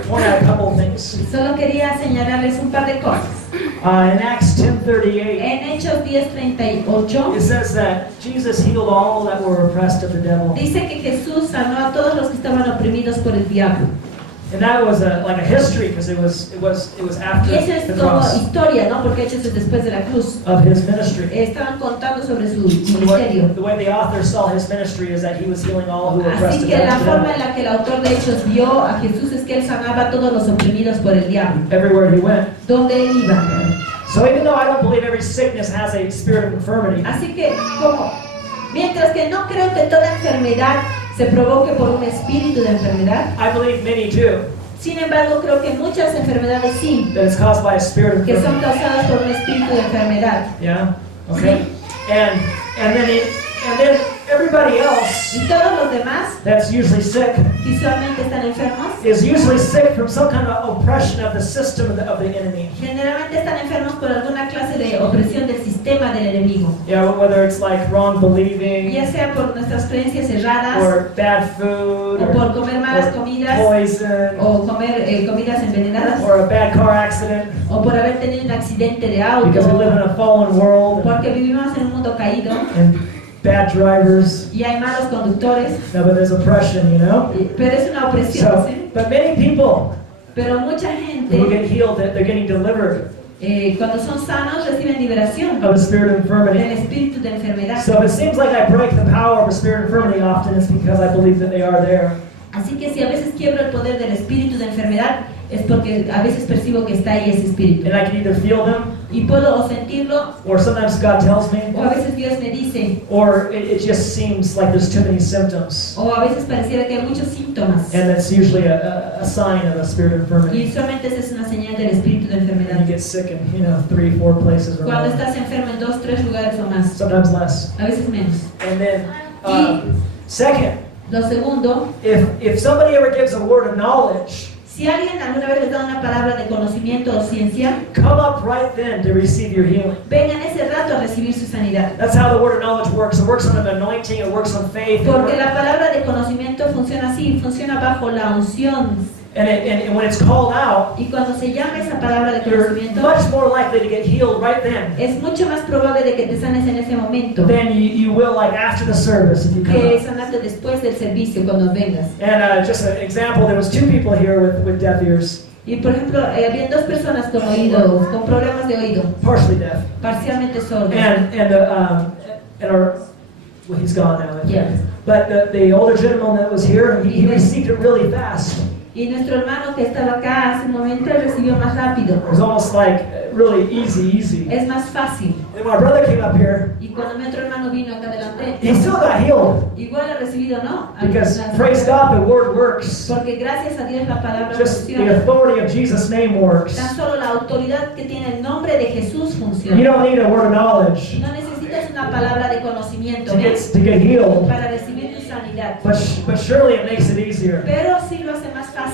point out a couple of things. Solo quería señalarles un par de cosas. In Acts 10:38, En Hechos 10:38 it says that Jesus healed all that were oppressed of the devil. dice que Jesús sanó a todos los que estaban oprimidos por el diablo. And that was like a history because it was after Y eso es the como cross historia, ¿no? Porque Hechos es después de la cruz. of his ministry. Estaban contando sobre su So ministerio. the way the author saw his ministry is that he was healing all who were oppressed Así of que la the forma en devil la que el autor de Hechos vio a Jesús es que él sanaba a todos los oprimidos por el diablo, everywhere he went. donde él iba. So even though I don't believe every sickness has a spirit of infirmity, Así que, como, mientras que no creo que toda enfermedad se provoque por un espíritu de enfermedad, I believe many do, sin embargo, creo que muchas enfermedades sí, that it's caused by a spirit of que son infirmity. causadas por un espíritu de enfermedad. Yeah? Okay? And then everybody else Y todos los demás, that's usually sick que usualmente están enfermos, is usually sick from some kind of oppression of the system of the enemy. generalmente están enfermos por alguna clase de opresión del sistema del enemigo. Yeah, whether it's like wrong believing, Ya sea por nuestras creencias erradas, or bad food, o por comer malas comidas, poison, o comer comidas envenenadas, or a bad car accident, o por haber tenido un accidente de because we live auto, in a fallen world, porque vivimos en un mundo caído and bad drivers. y hay malos conductores, No, but there's oppression, you know? pero es una opresión, So, ¿sí? but many people Pero mucha who gente, get healed, they're getting delivered cuando son sanos, reciben liberación of a spirit of del infirmity. espíritu de enfermedad. So if it seems like I break the power of a spirit of infirmity, often it's because I believe that they are there. Así que si a veces quiebro el poder del espíritu de enfermedad, es porque a veces percibo que está ahí ese espíritu. And I can either feel them, Y puedo o sentirlo, or sometimes God tells me, o a veces Dios me dice, or it just seems like there's too many symptoms. o a veces pareciera que hay muchos síntomas. And that's usually a sign of a spirit of Y infirmity. usualmente esa es una señal del espíritu de And enfermedad. you get sick in, 3-4 places or Cuando more. estás enfermo en 2, 3 lugares o más, Sometimes less. a veces menos. And then, second, Lo segundo, if somebody ever gives a word of knowledge, si alguien alguna vez les da una palabra de conocimiento o ciencia, come up right then to receive your healing. vengan ese rato a recibir su sanidad. That's how the word of knowledge works. It works on an anointing, it works on faith. Porque la palabra de conocimiento funciona así, funciona bajo la unción. And when it's called out, Y cuando se llama esa palabra de you're conocimiento, much more likely to get healed right then es mucho más probable de que te sanes en ese momento than you will like after the service if you come que up. sanarte después del servicio cuando vengas. And just an example, there was 2 people here with deaf ears, Y por ejemplo, había 2 personas con oídos, con problemas de oído, partially deaf. parcialmente sordos. And our, well, he's gone now. I think. Yeah. But the older gentleman that was here, he received it really fast. Y nuestro hermano que estaba acá hace un momento él recibió más rápido. It was almost like really easy. Es más fácil. And when my brother came up here, Y cuando mi otro hermano vino acá adelante, he still got healed igual ha recibido, ¿no? because, Algunas- praise God, the word works. Porque gracias a Dios la palabra Just the funciona. authority of Jesus' name works. Tan solo la autoridad que tiene el nombre de Jesús You funciona. don't need a word of knowledge No necesitas una palabra de conocimiento to ¿no? get healed, para recibir tu sanidad. but surely it makes it easier. Pero sí lo hace más fácil.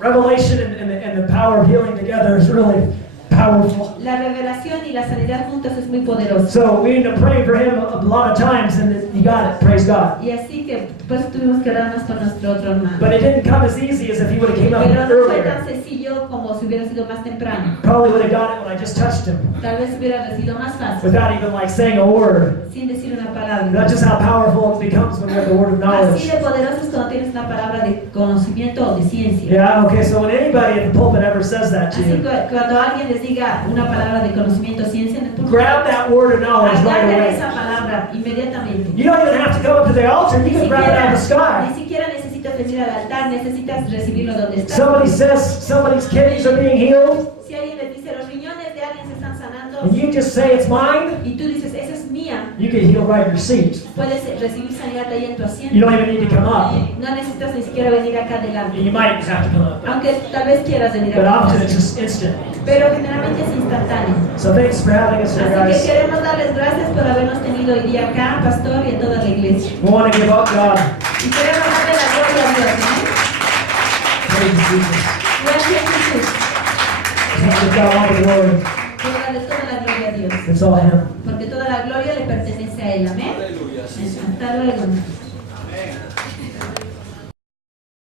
Revelation and the power of healing together is really powerful. La revelación y la sanidad juntas es muy poderoso. So we need to pray for him a lot of times, and he got it. Praise God. Y así que pues tuvimos que orar más con nuestro otro hermano. But it didn't come as easy as if he would have came up Pero no fue tan earlier. sencillo como si hubiera sido más temprano. Probably would have got it when I just touched him, Tal vez hubiera sido más fácil, without even like saying a word. sin decir una palabra. That's just how powerful it becomes when you have the word of Así knowledge. de poderoso es cuando tienes una palabra de conocimiento o de ciencia. Yeah. Okay. So when anybody at the pulpit ever says that to Así you, que cuando alguien les diga una palabra de conocimiento o ciencia en el público, grab that word of knowledge right agarren away. esa palabra inmediatamente. You don't even have to go up to the altar. You can grab it out of the sky. Ni siquiera necesitas venir al altar, necesitas recibirlo donde está. Somebody says somebody's kidneys are being healed, Si alguien les dice los riñones de alguien se están sanando and you just say it's mine, y tú dices esa es mía, you get healed right in your seat. puedes recibir sanidad ahí en tu asiento. You don't even need to come up. No necesitas ni siquiera venir acá adelante. You might have to come up, Aunque tal vez quieras venir but acá. often it's just instant. Pero generalmente es instantáneo. So thanks for having us here, Así que guys. queremos darles gracias por habernos tenido hoy día acá, pastor, y en toda la iglesia. We want to give up God. Y queremos darle la gloria a Dios, ¿no? Praise Jesus. Gracias, Jesús. Give God all the glory. Quiero darle toda la gloria a Dios. It's all Him. Porque toda la gloria le pertenece a Él. Amén. Aleluya. Sí, Señor. Hasta luego.